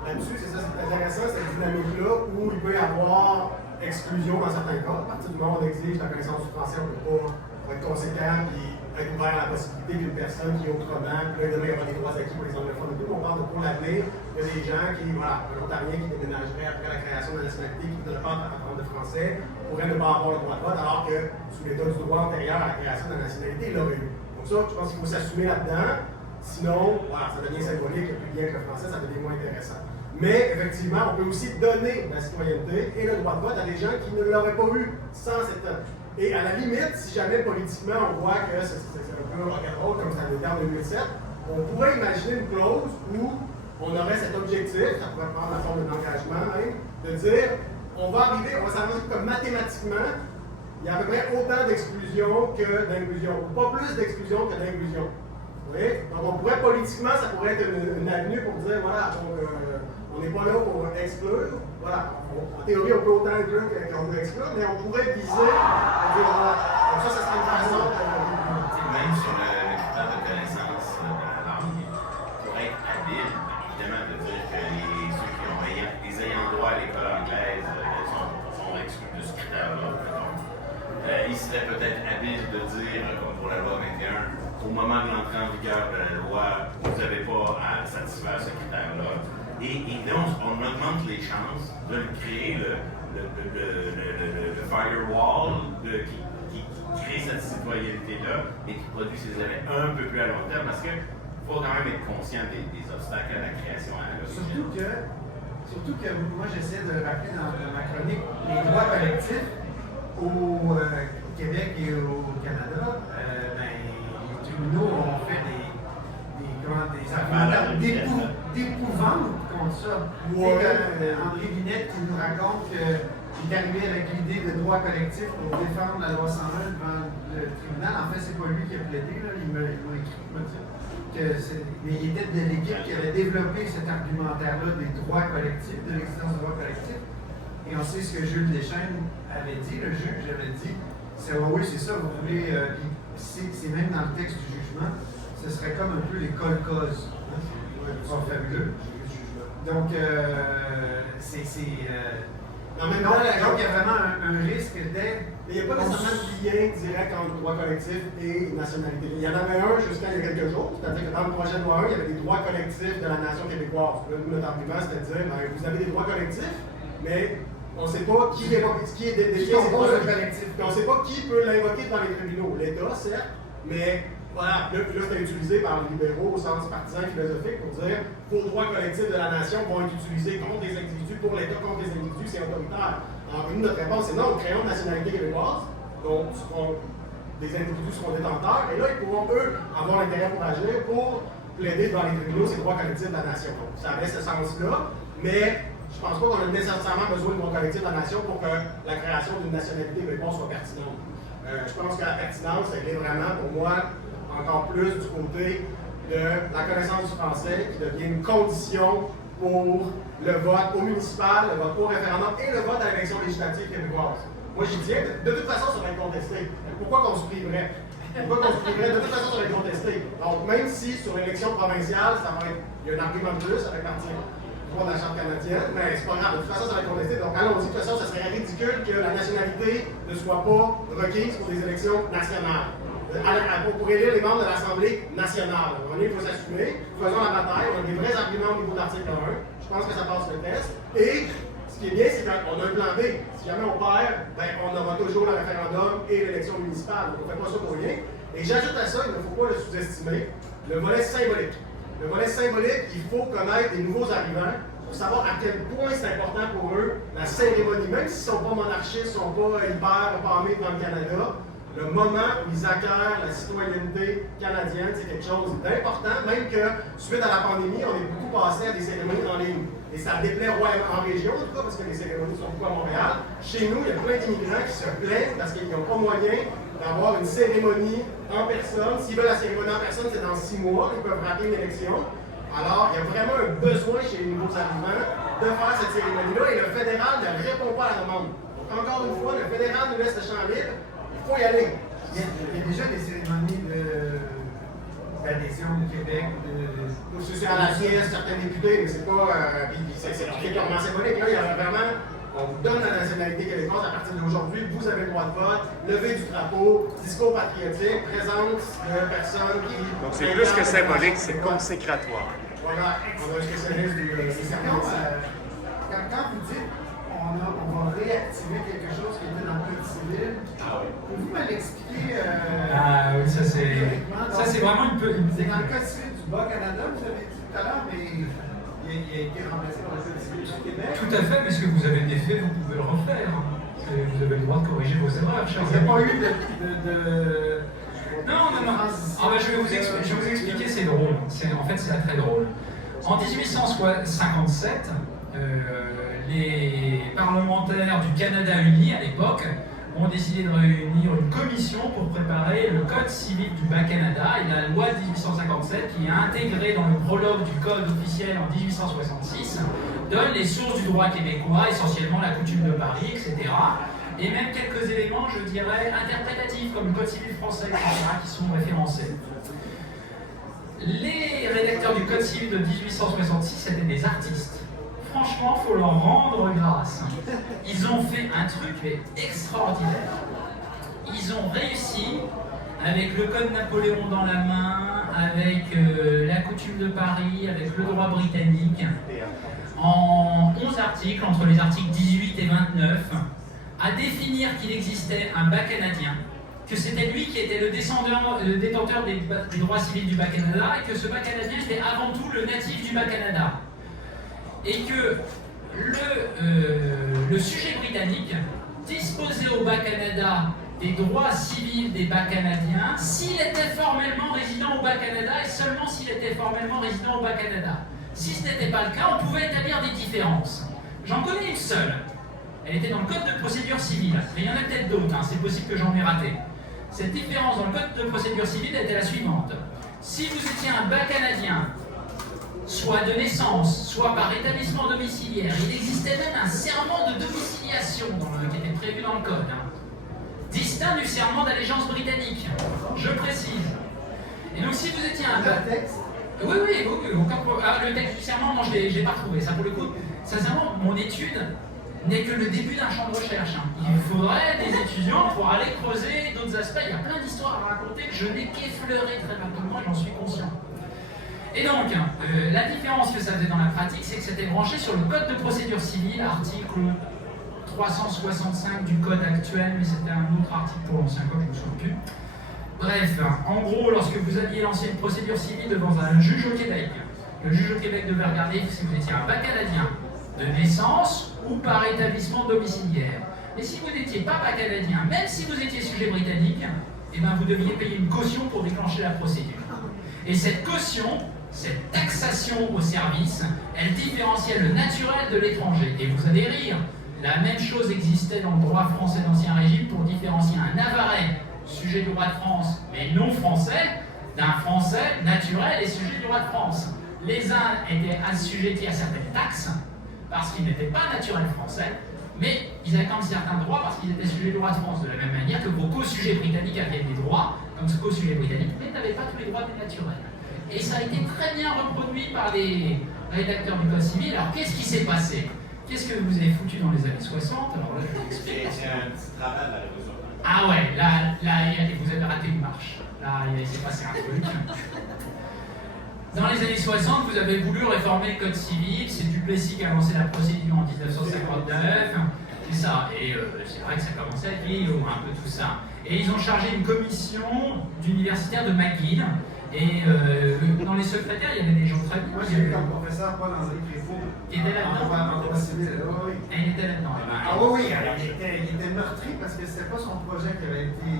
Là-dessus, c'est ça, c'est intéressant, cette dynamique-là où il peut y avoir exclusion dans certains cas. À partir du moment où on exige la connaissance du français, on ne peut pas être conséquent et être ouvert à la possibilité qu'une personne qui est autrement, puis là, demain, il y aura des droits acquis pour les anglophones et tout. On parle de pour l'avenir, il y a des gens qui, voilà, un Ontarien qui déménagerait après la création de la nationalité, qui ne voudrait pas apprendre le français, pourrait ne pas avoir le droit de vote, alors que sous l'état du droit antérieur à la création de la nationalité, il l'aurait eu. Donc ça, je pense qu'il faut s'assumer là-dedans. Sinon, voilà, ça devient symbolique, le plus bien que le français, ça devient moins intéressant. Mais effectivement, on peut aussi donner la citoyenneté et le droit de vote à des gens qui ne l'auraient pas eu sans cette. Et à la limite, si jamais politiquement on voit que c'est un peu rock'n'roll comme ça l'était en 2007, on pourrait imaginer une clause où on aurait cet objectif, ça pourrait prendre la forme d'un engagement même, de dire on va s'arranger comme mathématiquement, il y a à peu près autant d'exclusion que d'inclusion, ou pas plus d'exclusion que d'inclusion. Oui? Donc on pourrait politiquement, ça pourrait être une avenue pour dire voilà, on n'est pas là pour exclure. Voilà. En théorie, on peut autant inclure qu'on peut exclure, mais on pourrait viser à dire voilà. Donc ça serait une façon Même sur le critère de connaissance de la langue, pour être habile, évidemment, de dire que ceux qui ont les ayants droit à l'école anglaise sont exclus de ce critère-là. Il serait peut-être habile de dire, comme pour la loi 21, au moment de l'entrée en vigueur de la loi, vous n'avez pas à satisfaire ce critère-là. Et donc, on augmente les chances de créer le firewall qui crée cette citoyenneté-là et qui produit ces effets un peu plus à long terme parce qu'il faut quand même être conscient des obstacles à la création à l'origine. Surtout que moi, j'essaie de rappeler dans ma chronique les droits collectifs au Québec et au Canada. Les tribunaux ont fait des argumentaires d'épouvante contre ça. André Vinette qui nous raconte qu'il est arrivé avec l'idée de droit collectif pour défendre la loi 101 devant le tribunal. En fait, c'est pas lui qui a plaidé, là. Il m'a écrit pour me dire mais il était de l'équipe qui avait développé cet argumentaire-là des droits collectifs, de l'existence de droits collectifs. Et on sait ce que Jules Deschênes avait dit, le juge avait dit, c'est oui, c'est ça, vous voulez, c'est même dans le texte du jugement, ce serait comme un peu les col-causes. Ils sont fabuleux. Donc, donc, il y a vraiment un risque d'être. Mais il n'y a pas nécessairement de lien direct entre le droit collectif et nationalité. Il y en avait un jusqu'à il y a quelques jours, c'est-à-dire que dans le projet de loi 1, il y avait des droits collectifs de la nation québécoise. Notre argument, c'était de dire, vous avez des droits collectifs, mais on ne sait pas qui est dédié à ces droits collectifs. On ne sait pas qui peut l'invoquer devant les tribunaux. L'État, certes, mais voilà, là c'était utilisé par les libéraux au sens partisan et philosophique pour dire vos droits collectifs de la nation vont être utilisés contre des individus, pour l'État contre des individus, c'est autoritaire. Alors nous, notre réponse c'est non, nous créons une nationalité québécoise, donc des individus seront détenteurs, et là ils pourront eux avoir l'intérêt pour agir, pour plaider devant les tribunaux ces droits collectifs de la nation. Donc, ça avait ce sens-là, mais je ne pense pas qu'on a nécessairement besoin de droits collectifs de la nation pour que la création d'une nationalité québécoise soit pertinente. Je pense que la pertinence, elle est vraiment pour moi encore plus du côté de la connaissance du français qui devient une condition pour le vote au municipal, le vote au référendum et le vote à l'élection législative québécoise. Moi, j'y tiens. De toute façon, ça va être contesté. Pourquoi qu'on se priverait? Pourquoi qu'on se priverait? De toute façon, ça va être contesté. Donc, même si sur l'élection provinciale, ça va être, il y a un argument de plus avec l'article 3 de la Charte canadienne, mais c'est pas grave. De toute façon, ça va être contesté. Donc, allons-y. De toute façon, ça serait ridicule que la nationalité ne soit pas requise pour des élections nationales. Pour élire les membres de l'Assemblée nationale. On il faut s'assumer. Faisons la bataille. On a des vrais arguments au niveau de l'article 1. Je pense que ça passe le test. Et ce qui est bien, c'est qu'on a un plan B. Si jamais on perd, ben, on aura toujours le référendum et l'élection municipale. Donc, on ne fait pas ça pour rien. Et j'ajoute à ça, il ne faut pas le sous-estimer, le volet symbolique. Le volet symbolique, il faut connaître des nouveaux arrivants pour savoir à quel point c'est important pour eux la cérémonie. Même s'ils ne sont pas monarchistes, ne sont pas hyper palmés dans le Canada, le moment où ils acquièrent la citoyenneté canadienne, c'est quelque chose d'important, même que suite à la pandémie, on est beaucoup passé à des cérémonies en ligne. Et ça déplaît en région, en tout cas, parce que les cérémonies sont beaucoup à Montréal. Chez nous, il y a plein d'immigrants qui se plaignent parce qu'ils n'ont pas moyen d'avoir une cérémonie en personne. S'ils veulent la cérémonie en personne, c'est dans 6 mois, ils peuvent rater une élection. Alors, il y a vraiment un besoin chez les nouveaux arrivants de faire cette cérémonie-là et le fédéral ne répond pas à la demande. Donc, encore une fois, le fédéral nous laisse le champ libre. Il faut y aller. Il y a déjà des cérémonies d'adhésion au Québec. C'est à la sieste, certains députés, mais c'est pas. C'est clairement symbolique. Là, il y a vraiment. On vous donne la nationalité québécoise à partir d'aujourd'hui. Vous avez le droit de vote, levée du drapeau, discours patriotique, présence de personnes qui. Donc c'est plus que symbolique, c'est consécratoire. Voilà, on a un spécialiste des services. Quand vous dites on va réactiver quelque chose qui était dans le code civil, pouvez-vous me l'expliquer? Ah oui, ça c'est vraiment une peu. C'est dans le code civil du Bas-Canada, vous avez dit tout à l'heure, mais il a été remplacé par le code civil du Québec. Tout à fait, mais ce que vous avez défait, vous pouvez le refaire. Vous avez le droit de corriger vos erreurs. Il n'y a pas eu de Non. Ah ben, je vais vous expliquer, c'est drôle. En fait, c'est très drôle. En 1857, les parlementaires du Canada uni, à l'époque, ont décidé de réunir une commission pour préparer le Code civil du Bas-Canada et la loi de 1857, qui est intégrée dans le prologue du Code officiel en 1866, donne les sources du droit québécois, essentiellement la coutume de Paris, etc. Et même quelques éléments, je dirais, interprétatifs, comme le Code civil français, etc., qui sont référencés. Les rédacteurs du Code civil de 1866 étaient des artistes. Franchement, il faut leur rendre grâce. Ils ont fait un truc extraordinaire. Ils ont réussi, avec le Code Napoléon dans la main, avec la coutume de Paris, avec le droit britannique, en 11 articles, entre les articles 18 et 29, à définir qu'il existait un Bas-Canadien, que c'était lui qui était le détenteur des droits civils du Bas-Canada, et que ce Bas-Canadien était avant tout le natif du Bas-Canada. Et que le sujet britannique disposait au Bas-Canada des droits civils des Bas-Canadiens s'il était formellement résident au Bas-Canada et seulement s'il était formellement résident au Bas-Canada. Si ce n'était pas le cas, on pouvait établir des différences. J'en connais une seule. Elle était dans le Code de procédure civile, mais il y en a peut-être d'autres, c'est possible que j'en ai raté. Cette différence dans le Code de procédure civile était la suivante. Si vous étiez un Bas-Canadien, soit de naissance, soit par établissement domiciliaire, il existait même un serment de domiciliation qui était prévu dans le Code, distinct du serment d'allégeance britannique, je précise. Et donc si vous étiez un texte. Oui, le texte du serment, non, je ne l'ai pas retrouvé. Ça, pour le coup, sincèrement, mon étude n'est que le début d'un champ de recherche. Il faudrait des étudiants pour aller creuser d'autres aspects. Il y a plein d'histoires à raconter que je n'ai qu'effleuré très rapidement, j'en suis conscient. Et donc, la différence que ça faisait dans la pratique, c'est que c'était branché sur le Code de procédure civile, article 365 du Code actuel, mais c'était un autre article pour l'ancien Code, je ne me souviens plus. Bref, en gros, lorsque vous aviez lancé une procédure civile devant un juge au Québec, le juge au Québec devait regarder si vous étiez un Bas-Canadien de naissance ou par établissement domiciliaire. Et si vous n'étiez pas Bas-Canadien, même si vous étiez sujet britannique, eh ben vous deviez payer une caution pour déclencher la procédure. Et cette caution, cette taxation au service, elle différenciait le naturel de l'étranger. Et vous allez rire, la même chose existait dans le droit français d'Ancien Régime pour différencier un Navarrais, sujet du roi de France, mais non français, d'un Français naturel et sujet du roi de France. Les uns étaient assujettis à certaines taxes, parce qu'ils n'étaient pas naturels français, Mais ils avaient quand même certains droits parce qu'ils étaient sujets de droit de France, de la même manière que vos co-sujets britanniques avaient des droits, comme ce co-sujet britannique, mais n'avaient pas tous les droits dénaturels. Et ça a été très bien reproduit par les rédacteurs du Code civil. Alors qu'est-ce qui s'est passé? Qu'est-ce que vous avez foutu dans les années 60? Alors là, je vous explique. C'est un petit travail à la révolution. Ah ouais, là, vous avez raté une marche. Là, il s'est passé un truc. Dans les années 60, vous avez voulu réformer le Code civil. C'est Duplessis qui a lancé la procédure en 1959. C'est ça. Et c'est vrai que ça commençait à être vieillot, un peu tout ça. Et ils ont chargé une commission d'universitaires de McGill. Et dans les secrétaires, il y avait des gens très bien. Moi, j'ai eu comme professeur Paul-André Prévost. Il était là-dedans. En droit civil, là, oui. Et il était là-dedans. Ah oui, il était meurtri parce que c'était pas son projet qui avait été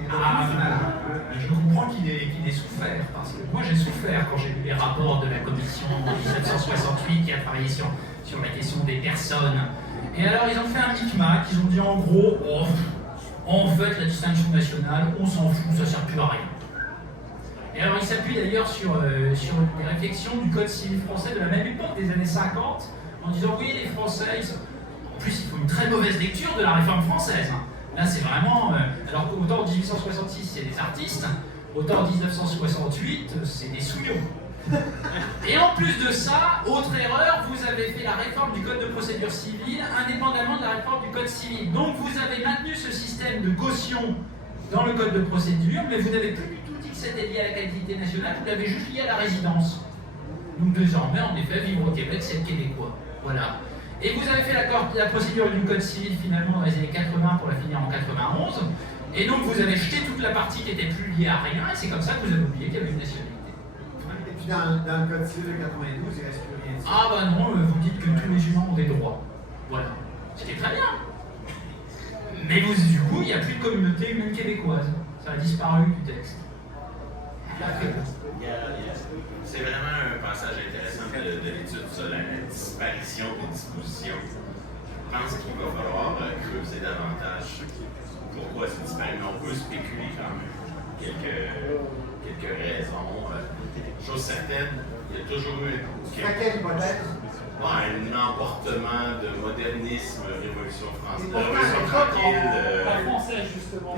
Je comprends qu'il ait souffert, parce que moi j'ai souffert quand j'ai lu les rapports de la commission en 1968 qui a travaillé sur la question des personnes. Et alors ils ont fait un micmac, ils ont dit en gros, oh, en fait la distinction nationale, on s'en fout, ça sert plus à rien. Et alors il s'appuie d'ailleurs sur les réflexions du Code civil français de la même époque, des années 50, en disant oui les Français, en plus il faut une très mauvaise lecture de la réforme française. Là, c'est vraiment. Alors qu'autant en 1866, c'est des artistes, autant en 1968, c'est des souillons. Et en plus de ça, autre erreur, vous avez fait la réforme du Code de procédure civile indépendamment de la réforme du Code civil. Donc vous avez maintenu ce système de caution dans le Code de procédure, mais vous n'avez plus du tout dit que c'était lié à la qualité nationale, vous l'avez juste lié à la résidence. Donc désormais, en effet, vivre au Québec, c'est le québécois. Voilà. Et vous avez fait la procédure du Code civil finalement dans les années 80 pour la finir en 91. Et donc vous avez jeté toute la partie qui était plus liée à rien, et c'est comme ça que vous avez oublié qu'il y avait une nationalité. Et puis dans le Code civil de 92, il ne reste plus rien dessus. Ah bah non, vous dites que tous les humains ont des droits. Voilà. Ce qui est très bien. Mais vous, du coup, il n'y a plus de communauté humaine québécoise. Ça a disparu du texte. C'est vraiment un passage intéressant de l'étude sur la disparition des dispositions. Je pense qu'il va falloir creuser davantage pourquoi c'est disparu. Mais on peut spéculer quand même quelques raisons. Chose certaine, il y a toujours eu À quelle hypothèse? un emportement de modernisme, révolution française, Et pourtant, révolution c'est pas tranquille. La française, justement.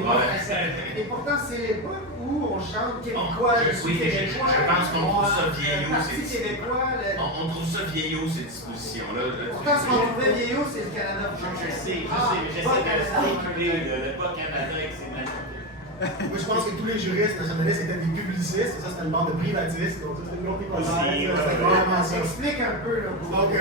Et pourtant, c'est l'époque où on chante québécois. Je pense qu'on trouve ça vieillot. Parti québécois. On trouve ça vieillot, ces dispositions-là. Pourtant, ce qu'on trouvait vieillot, c'est le Canada. Je sais, mais j'essaie de spéculer le pas Canada avec ses nationalités. Moi, je pense que tous les juristes nationalistes étaient des publicistes, et ça, c'était une bande de privatistes. Donc, c'était une autre hypothèse. C'était vraiment ça. Explique un peu. Là, Donc,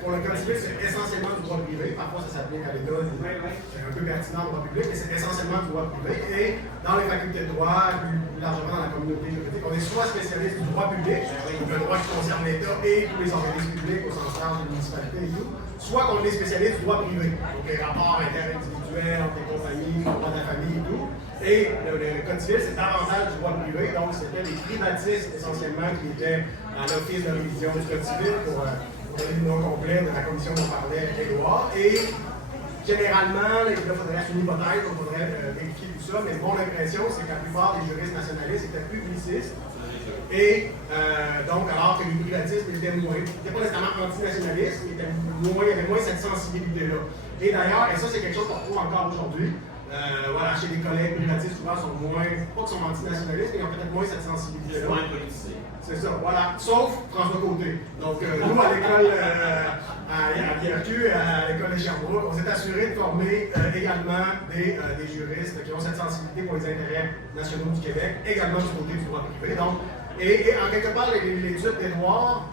pour le Code civil, c'est essentiellement du droit privé. Parfois, ça s'applique à l'État. C'est un peu pertinent au droit public, mais c'est essentiellement du droit privé. Et dans les facultés de droit, plus largement dans la communauté juridique, on est soit spécialiste du droit public, donc le droit qui concerne l'État et tous les organismes publics au sens large des municipalités et tout, soit qu'on est spécialiste du droit privé, donc les rapports interindividuels entre les compagnies, le droit de la famille et tout. Et le Code civil, c'est davantage du droit privé, donc c'était les privatistes essentiellement qui étaient dans l'office de révision du Code civil pour donner le nom complet de la commission dont parlait Grégoire. Et généralement, là, il faudrait une hypothèse, il faudrait vérifier tout ça, mais mon impression, c'est que la plupart des juristes nationalistes étaient publicistes. Et donc, alors que les privatistes étaient moins, n'étaient pas nécessairement antinationalistes, mais il y avait moins cette sensibilité-là. Et d'ailleurs, et ça c'est quelque chose qu'on retrouve encore aujourd'hui, voilà, chez les collègues privatistes, souvent sont moins, pas qu'ils sont antinationalistes, mais ils ont peut-être moins cette sensibilité-là. Moins politisé. C'est ça, voilà. Sauf François Côté. Donc, nous, à l'école, à IRQ, à l'école de Sherbrooke, on s'est assuré de former également des juristes qui ont cette sensibilité pour les intérêts nationaux du Québec, également du côté du droit privé. Donc, et en quelque part, l'étude d'Édouard,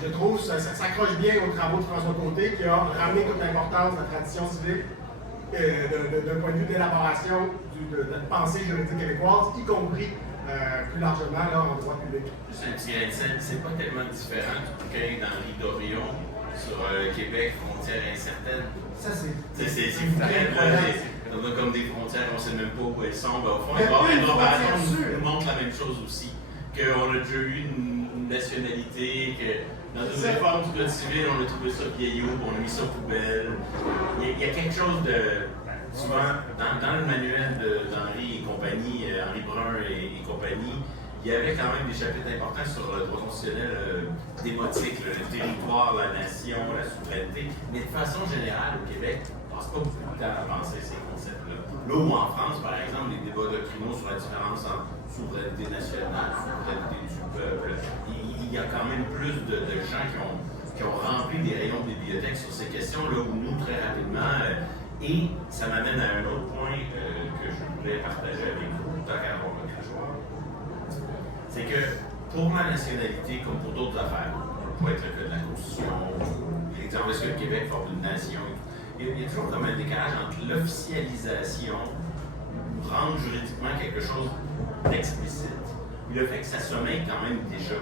je trouve, ça s'accroche bien aux travaux de François Côté, qui a ramené toute l'importance de la tradition civique d'un point de vue d'élaboration de la pensée juridique québécoise, y compris plus largement là, en droit public. Juste un petit grain de sel, c'est pas tellement différent du bouquin d'Henri Dorion sur Québec, frontières incertaines. Ça, c'est. On a comme des frontières, on ne sait même pas où elles sont. Ben, au fond, Mais Edouard Baradon nous montre la même chose aussi. Qu'on a déjà eu une nationalité, que dans une réforme du Code civil, on a trouvé ça vieillot, on a mis ça poubelle. Il y a quelque chose de. Souvent, dans le manuel d'Henri et compagnie, Henri Brun et compagnie, il il y avait quand même des chapitres importants sur le droit constitutionnel démotique, le territoire, la nation, la souveraineté. Mais de façon générale, au Québec, on ne passe pas beaucoup de temps à avancer ces concepts-là. Là où en France, par exemple, les débats doctrinaux sur la différence entre souveraineté nationale, souveraineté du peuple, il y a quand même plus de gens qui ont rempli des rayons de bibliothèque sur ces questions, là où nous, très rapidement, et ça m'amène à un autre point que je voulais partager avec vous, tant qu'à avoir le crachoir. C'est que pour ma nationalité, comme pour d'autres affaires, pour être le cas de la Constitution, l'exemple est-ce que le Québec forme une nation, il y a toujours comme un décalage entre l'officialisation, rendre juridiquement quelque chose d'explicite, et le fait que ça sommeille quand même déjà.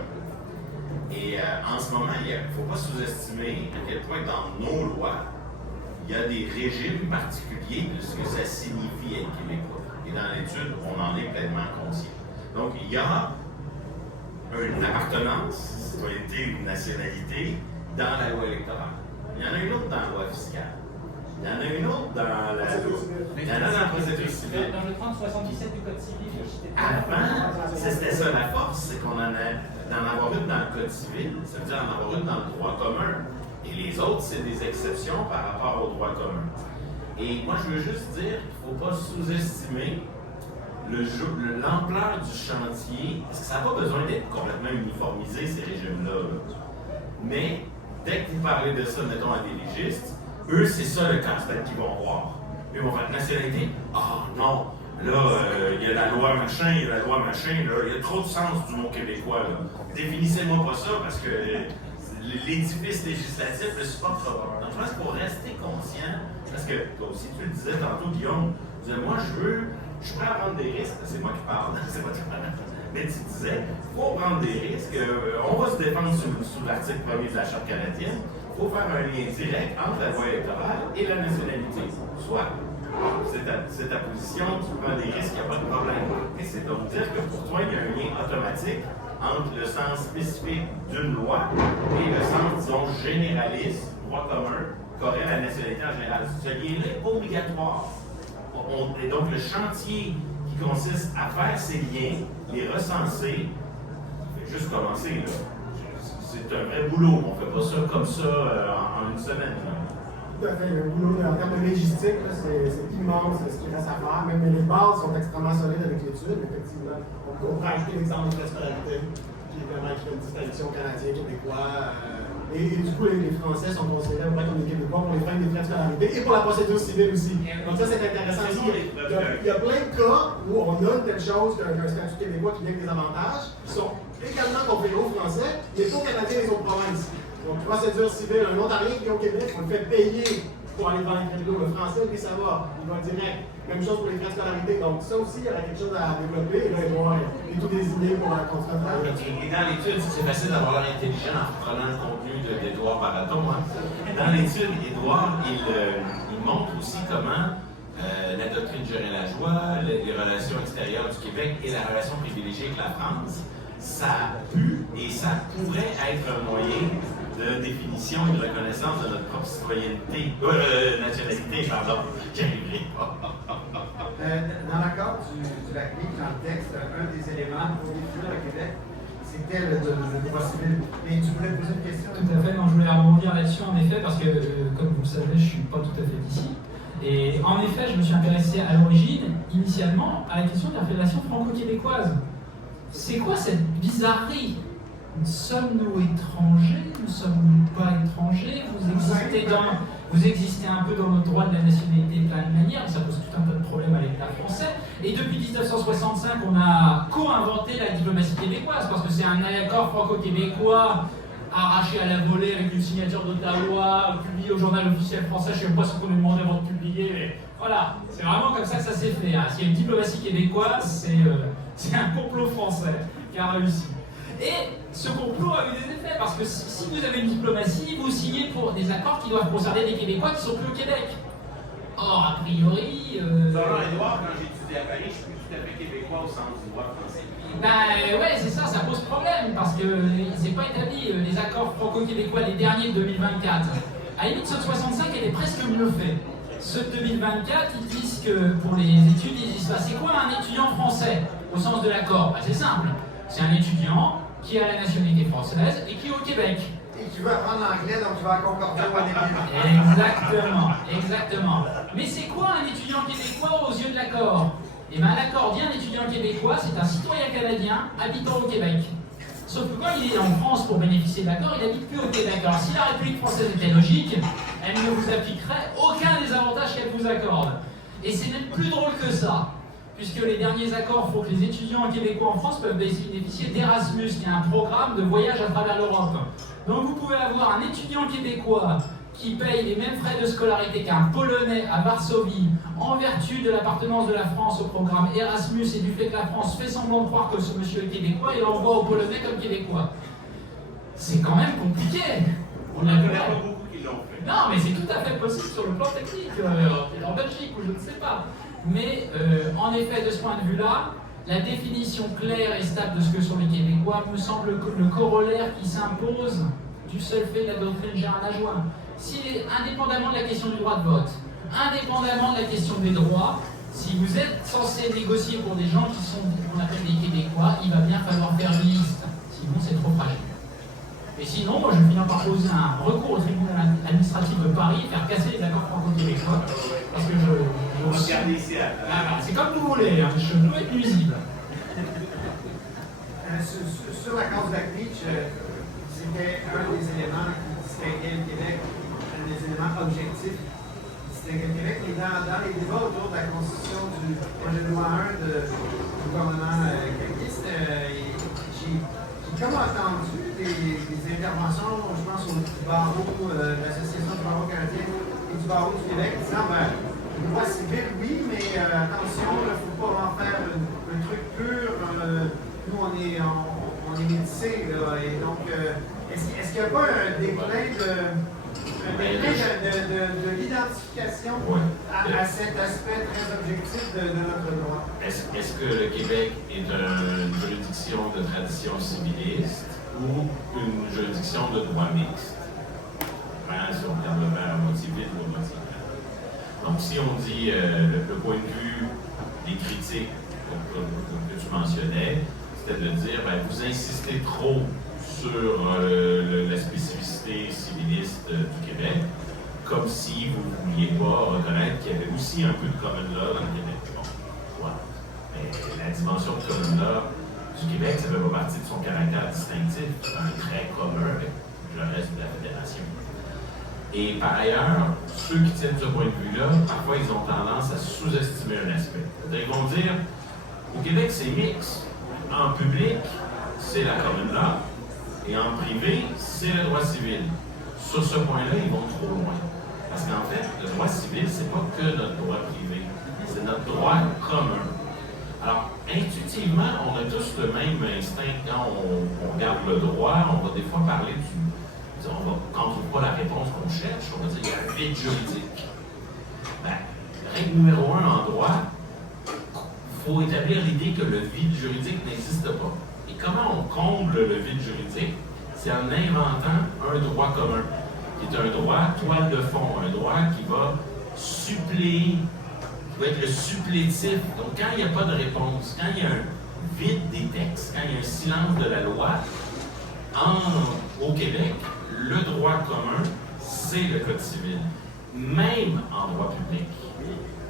Et en ce moment, il ne faut pas sous-estimer à quel point dans nos lois, il y a des régimes particuliers de ce que ça signifie être québécois. Et dans l'étude, on en est pleinement conscient. Donc, il y a une appartenance, une citoyenneté, une nationalité dans la loi électorale. Il y en a une autre dans la loi fiscale. Il y en a une autre dans la Il y en a dans la procédure civile. Dans le 3077 du Code civil, Avant, c'était ça la force, c'est qu'on en a d'en avoir une dans le Code civil, ça veut dire en avoir une dans le droit commun. Et les autres, c'est des exceptions par rapport au droit commun. Et moi, je veux juste dire qu'il ne faut pas sous-estimer l'ampleur du chantier, parce que ça n'a pas besoin d'être complètement uniformisé, ces régimes-là. Mais dès que vous parlez de ça, mettons, à des légistes, eux, c'est ça le casse-tête qu'ils vont voir. Ils vont faire nationalité. Ah non, là, il y a la loi machin, il y a la loi machin, là, il y a trop de sens du mot québécois. Là. Définissez-moi pas ça parce que l'édifice législatif le supporte pas. Donc, je pense qu'il faut rester conscient, parce que toi aussi, tu le disais tantôt, Guillaume, tu disais, moi, je suis prêt à prendre des risques, c'est moi qui parle, c'est moi qui parle. Mais tu disais, il faut prendre des risques, on va se défendre sous l'article 1er de la Charte canadienne, il faut faire un lien direct entre la loi électorale et la nationalité. Soit, c'est ta position, tu prends des risques, il n'y a pas de problème. Mais c'est donc dire que pour toi, il y a un lien automatique entre le sens spécifique d'une loi et le sens, disons, généraliste, droit commun, qu'aurait la nationalité en général. Ce lien-là est obligatoire. Et donc, le chantier qui consiste à faire ces liens, les recenser, il fait juste commencer, là. C'est un vrai boulot. On ne fait pas ça comme ça en une semaine. Là. Tout à fait. Le boulot, en termes de légistique, c'est immense ce qui reste à faire. Même les bases sont extrêmement solides avec l'étude, effectivement. On peut rajouter l'exemple de la scolarité, qui est vraiment qui fait une distinction canadien-québécois. Et du coup, les Français sont considérés comme les Québécois pour les fins des frais de scolarité et pour la procédure civile aussi. Donc ça, c'est intéressant. Il y a plein de cas où on a une telle chose qu'un statut québécois qui vient avec des avantages, qui sont également conférés aux Français, mais pas aux Canadiens des autres provinces. Donc, procédure civile, un Ontarien qui vient au Québec, on le fait payer pour aller dans les crédits. Le Français, lui, ça va, il va direct. Même chose pour les frais de scolarité. Donc, ça aussi, il y a quelque chose à développer. Et là, il est tout désigné pour la continuer à travailler. Et dans l'étude, c'est facile d'avoir l'air intelligent en reprenant le contenu d'Édouard Baraton. Hein. Dans l'étude, Édouard, il montre aussi comment la doctrine Gérin-Lajoie, les relations extérieures du Québec et la relation privilégiée avec la France, ça a pu et ça pourrait être un moyen de définition et de reconnaissance de notre propre citoyenneté, nationalité, pardon, j'y arriverai pas. Dans l'accord du LACNIC, dans le texte, un des éléments pour définir le Québec, c'était le droit civil. Mais tu voulais poser une question? Tout à fait, non, je voulais rebondir là-dessus en effet, parce que comme vous le savez, je ne suis pas tout à fait d'ici. Et en effet, je me suis intéressé à l'origine, initialement, à la question de la Fédération franco-québécoise. C'est quoi cette bizarrerie? Sommes-nous étrangers? Ne sommes-nous pas étrangers? Vous existez un peu dans notre droit de la nationalité de plein de manières, ça pose tout un tas de problèmes à l'État français. Et depuis 1965, on a co-inventé la diplomatie québécoise, parce que c'est un accord franco-québécois arraché à la volée avec une signature d'Ottawa, publié au journal officiel français. Je ne sais pas ce qu'on nous demandait avant de publier, mais voilà, c'est vraiment comme ça que ça s'est fait. Hein. S'il y a une diplomatie québécoise, c'est un complot français qui a réussi. Et ce complot a eu des effets, parce que si vous avez une diplomatie, vous signez pour des accords qui doivent concerner des Québécois qui ne sont plus au Québec. Or, a priori... Selon Édouard, quand j'ai étudié à Paris, je suis plus tout à fait québécois au sens du droit français. Ben ouais, c'est ça pose problème, parce que c'est pas établi. Les accords franco-québécois, les derniers de 2024, à la limite, ceux de 65, elle est presque mieux fait. Ceux de 2024, ils disent que pour les études, ils disent, c'est quoi un étudiant français, au sens de l'accord? Ben, c'est simple. C'est un étudiant qui a la nationalité française et qui est au Québec. Et tu veux apprendre l'anglais, donc tu vas à Concordia ou à McGill. Exactement, exactement. Mais c'est quoi un étudiant québécois aux yeux de l'accord? Eh bien, l'accordien, un étudiant québécois, c'est un citoyen canadien habitant au Québec. Sauf que quand il est en France pour bénéficier de l'accord, il n'habite plus au Québec. Alors si la République française était logique, elle ne vous appliquerait aucun des avantages qu'elle vous accorde. Et c'est même plus drôle que ça, puisque les derniers accords font que les étudiants québécois en France peuvent bénéficier d'Erasmus, qui est un programme de voyage à travers l'Europe. Donc vous pouvez avoir un étudiant québécois qui paye les mêmes frais de scolarité qu'un Polonais à Varsovie, en vertu de l'appartenance de la France au programme Erasmus et du fait que la France fait semblant de croire que ce monsieur est québécois et l'envoie au Polonais comme québécois. C'est quand même compliqué. On n'en connaît pas beaucoup qui l'ont fait. Non, mais c'est tout à fait possible sur le plan technique, en Belgique ou je ne sais pas. Mais en effet, de ce point de vue-là, la définition claire et stable de ce que sont les Québécois me semble le corollaire qui s'impose du seul fait de la doctrine Gérard Lajoie. Indépendamment de la question du droit de vote, indépendamment de la question des droits, si vous êtes censé négocier pour des gens qui sont, qu'on appelle des Québécois, il va bien falloir faire une liste, sinon c'est trop fragile. Et sinon, moi je vais finir par poser un recours au tribunal administratif de Paris, faire casser les accords franco-québécois, parce que On va regarder ici à c'est comme vous voulez, hein, je peux être nuisible. Sur la cause Back Beach, c'était un des éléments qui distinguait le Québec, un des éléments objectifs qui distinguait le Québec. Mais dans les débats autour de la constitution du projet de loi 1 du gouvernement caquiste, j'ai comme entendu des interventions, je pense, au barreau, l'Association du barreau canadien et du barreau du Québec, disant une loi civile, oui, mais attention, il ne faut pas en faire un truc pur. Nous, on est métissés, là, et donc, est-ce qu'il n'y a pas un déclin de l'identification à cet aspect très objectif de notre droit? Est-ce que le Québec est une juridiction de tradition civiliste ou une juridiction de droit mixte? Si on regarde le verre à moitié vide ou à moitié plein. Donc, si on dit le point de vue des critiques que tu mentionnais, c'était de dire, vous insistez trop sur la spécificité civiliste du Québec, comme si vous ne vouliez pas reconnaître qu'il y avait aussi un peu de common law dans le Québec. Bon, voilà. Mais la dimension de common law du Québec, ça ne fait pas partie de son caractère distinctif, c'est un trait commun avec le reste de la Fédération. Et par ailleurs, ceux qui tiennent ce point de vue-là, parfois ils ont tendance à sous-estimer un aspect. C'est-à-dire, ils vont dire, au Québec c'est mixte. En public, c'est la common law, et en privé, c'est le droit civil. Sur ce point-là, ils vont trop loin. Parce qu'en fait, le droit civil, c'est pas que notre droit privé, c'est notre droit commun. Alors, intuitivement, on a tous le même instinct quand on regarde le droit, on va des fois parler quand on ne trouve pas la réponse qu'on cherche, on va dire qu'il y a un vide juridique. Règle numéro 1 en droit, il faut établir l'idée que le vide juridique n'existe pas. Et comment on comble le vide juridique? C'est en inventant un droit commun, qui est un droit toile de fond, un droit qui va suppléer, qui va être le supplétif. Donc, quand il n'y a pas de réponse, quand il y a un vide des textes, quand il y a un silence de la loi, au Québec, le droit commun, c'est le Code civil, même en droit public.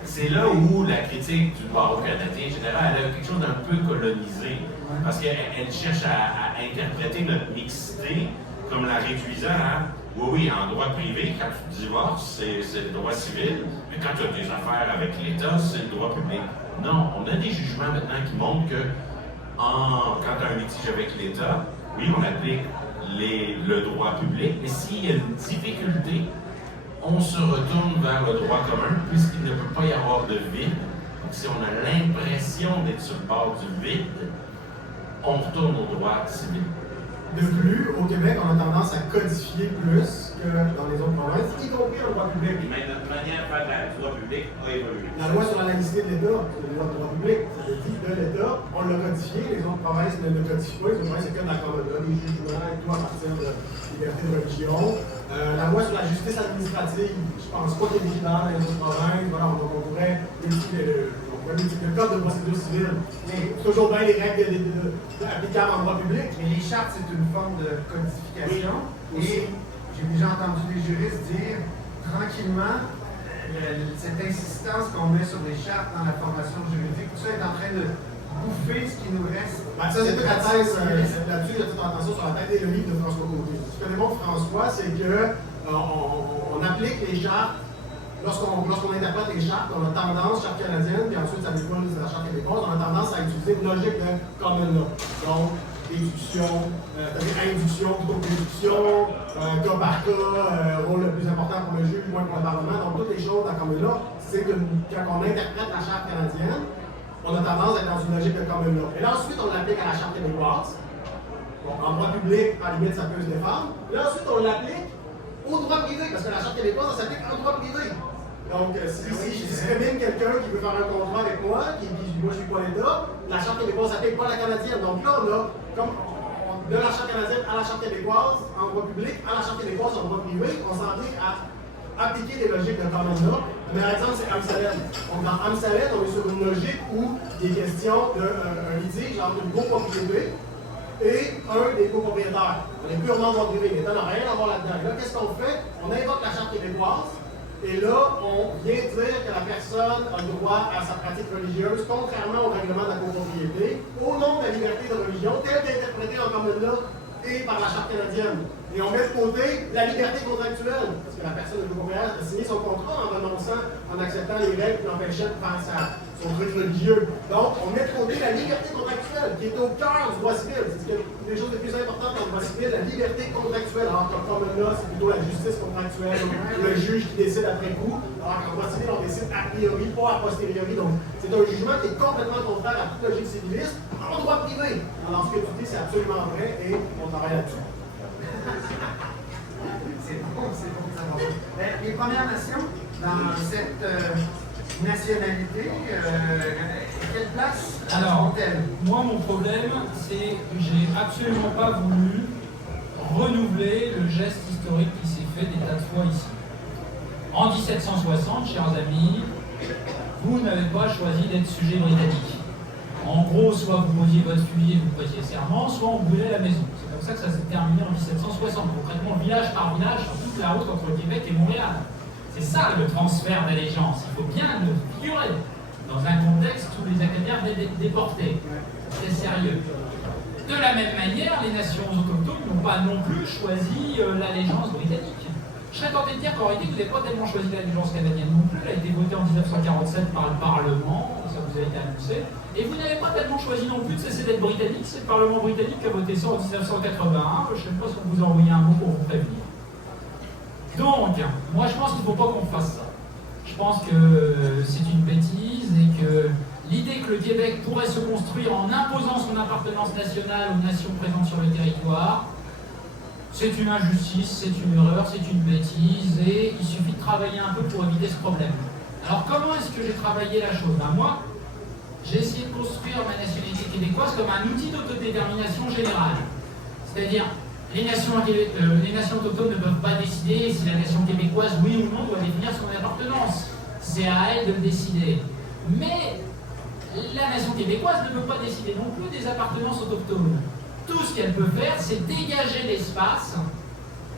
C'est là où la critique du barreau canadien, en général, elle a quelque chose d'un peu colonisé, parce qu'elle cherche à interpréter notre mixité comme la réduisant à oui, en droit privé, quand tu divorces, c'est le droit civil, mais quand tu as des affaires avec l'État, c'est le droit public. Non, on a des jugements maintenant qui montrent que quand tu as un litige avec l'État, oui, on applique le droit public, mais s'il y a une difficulté, on se retourne vers le droit commun, puisqu'il ne peut pas y avoir de vide. Donc, si on a l'impression d'être sur le bord du vide, on retourne au droit civil. De plus, au Québec, on a tendance à codifier plus que dans les autres provinces, y compris en droit public. Mais notre manière de faire du droit public a évolué. La loi sur la laïcité de l'État, c'est une loi de droit public, ça dit de l'État, on l'a codifié, les autres provinces ne le codifient pas, les autres provinces, c'est que de la commune law, des jugements et tout à partir de liberté de religion. La loi sur la justice administrative, je pense pas qu'elle est équitable dans les autres provinces. Voilà, on pourrait il y a le code de procédure civile. Mais toujours bien les règles applicables en droit public. Mais les chartes, c'est une forme de codification. Oui. Et j'ai déjà entendu des juristes dire tranquillement cette insistance qu'on met sur les chartes dans la formation juridique, tout ça est en train de bouffer ce qui nous reste. Ben, ça, c'est toute la thèse là-dessus, il y a toute attention sur la tête et le livre de François Côté. Ce que démontre François, c'est que on applique les chartes. Lorsqu'on interprète les chartes, on a tendance, charte canadienne, puis ensuite ça découle de la charte québécoise, on a tendance à utiliser une logique de common law. Donc, déduction, induction plutôt que déduction, cas par cas, rôle le plus important pour le juge, moins pour le Parlement. Donc, toutes les choses dans common law, c'est que quand on interprète la charte canadienne, on a tendance à être dans une logique de common law. Et là, ensuite, on l'applique à la charte québécoise. Bon, en droit public, à la limite, ça peut se défendre. Et là, ensuite, on l'applique au droit privé, parce que la charte québécoise, ça s'applique en droit privé. Donc, si je discrimine quelqu'un qui veut faire un contrat avec moi, qui dit moi je suis pas l'État, la charte québécoise s'applique pas à la canadienne. Donc là, on a de la charte canadienne à la charte québécoise en droit public, à la charte québécoise en droit privé, on s'en vient à appliquer des logiques de common law. Le meilleur exemple, c'est Amsalem. Donc, dans Amsalem, on est sur une logique où il est question d'un litige entre une copropriété et un des copropriétaires. On est purement droit privé, l'État n'a rien à voir là-dedans. Et là, qu'est-ce qu'on fait? On invoque la charte québécoise. Et là, on vient dire que la personne a le droit à sa pratique religieuse, contrairement au règlement de la copropriété, au nom de la liberté de religion, telle qu'interprétée en common law et par la charte canadienne. Et on met de côté la liberté contractuelle, parce que la personne de copropriétaire a signé son contrat en renonçant, en acceptant les règles qui l'empêchaient de faire son truc religieux. Donc, on met de côté la liberté contractuelle, qui est au cœur du droit civil. C'est les choses les plus importantes dans le droit civil, la liberté contractuelle. Alors qu'en common law, c'est plutôt la justice contractuelle, le juge qui décide après coup. Alors qu'en droit civil, on décide a priori, pas a posteriori. Donc, c'est un jugement qui est complètement contraire à toute logique civiliste en droit privé. Alors, ce que tu dis, c'est absolument vrai et on travaille là-dessus. C'est bon de savoir ça. Les Premières Nations, dans cette nationalité, quelle place ont-elles? Moi, mon problème, c'est que j'ai absolument pas voulu renouveler le geste historique qui s'est fait des tas de fois ici. En 1760, chers amis, vous n'avez pas choisi d'être sujet britannique. En gros, soit vous posiez votre fusil et vous prêtiez serment, soit on brûlait la maison. C'est comme ça que ça s'est terminé en 1760, concrètement village par village sur toute la route entre le Québec et Montréal. C'est ça le transfert d'allégeance. Il faut bien le figurer dans un contexte où les Acadiens étaient déportés. C'est sérieux. De la même manière, les nations autochtones n'ont pas non plus choisi l'allégeance britannique. Je serais tenté de dire qu'en réalité, vous n'avez pas tellement choisi l'allégeance canadienne non plus. Elle a été votée en 1947 par le Parlement, ça vous a été annoncé. Et vous n'avez pas tellement choisi non plus de cesser d'être britannique. C'est le Parlement britannique qui a voté ça en 1981. Je ne sais pas si on vous a envoyé un mot pour vous prévenir. Donc, moi je pense qu'il ne faut pas qu'on fasse ça. Je pense que c'est une bêtise et que l'idée que le Québec pourrait se construire en imposant son appartenance nationale aux nations présentes sur le territoire, c'est une injustice, c'est une erreur, c'est une bêtise et il suffit de travailler un peu pour éviter ce problème. Alors comment est-ce que j'ai travaillé la chose? Moi, j'ai essayé de construire ma nationalité québécoise comme un outil d'autodétermination générale. C'est-à-dire, les nations autochtones ne peuvent pas décider si la nation québécoise, oui ou non, doit définir son appartenance. C'est à elle de le décider. Mais la nation québécoise ne peut pas décider non plus des appartenances autochtones. Tout ce qu'elle peut faire, c'est dégager l'espace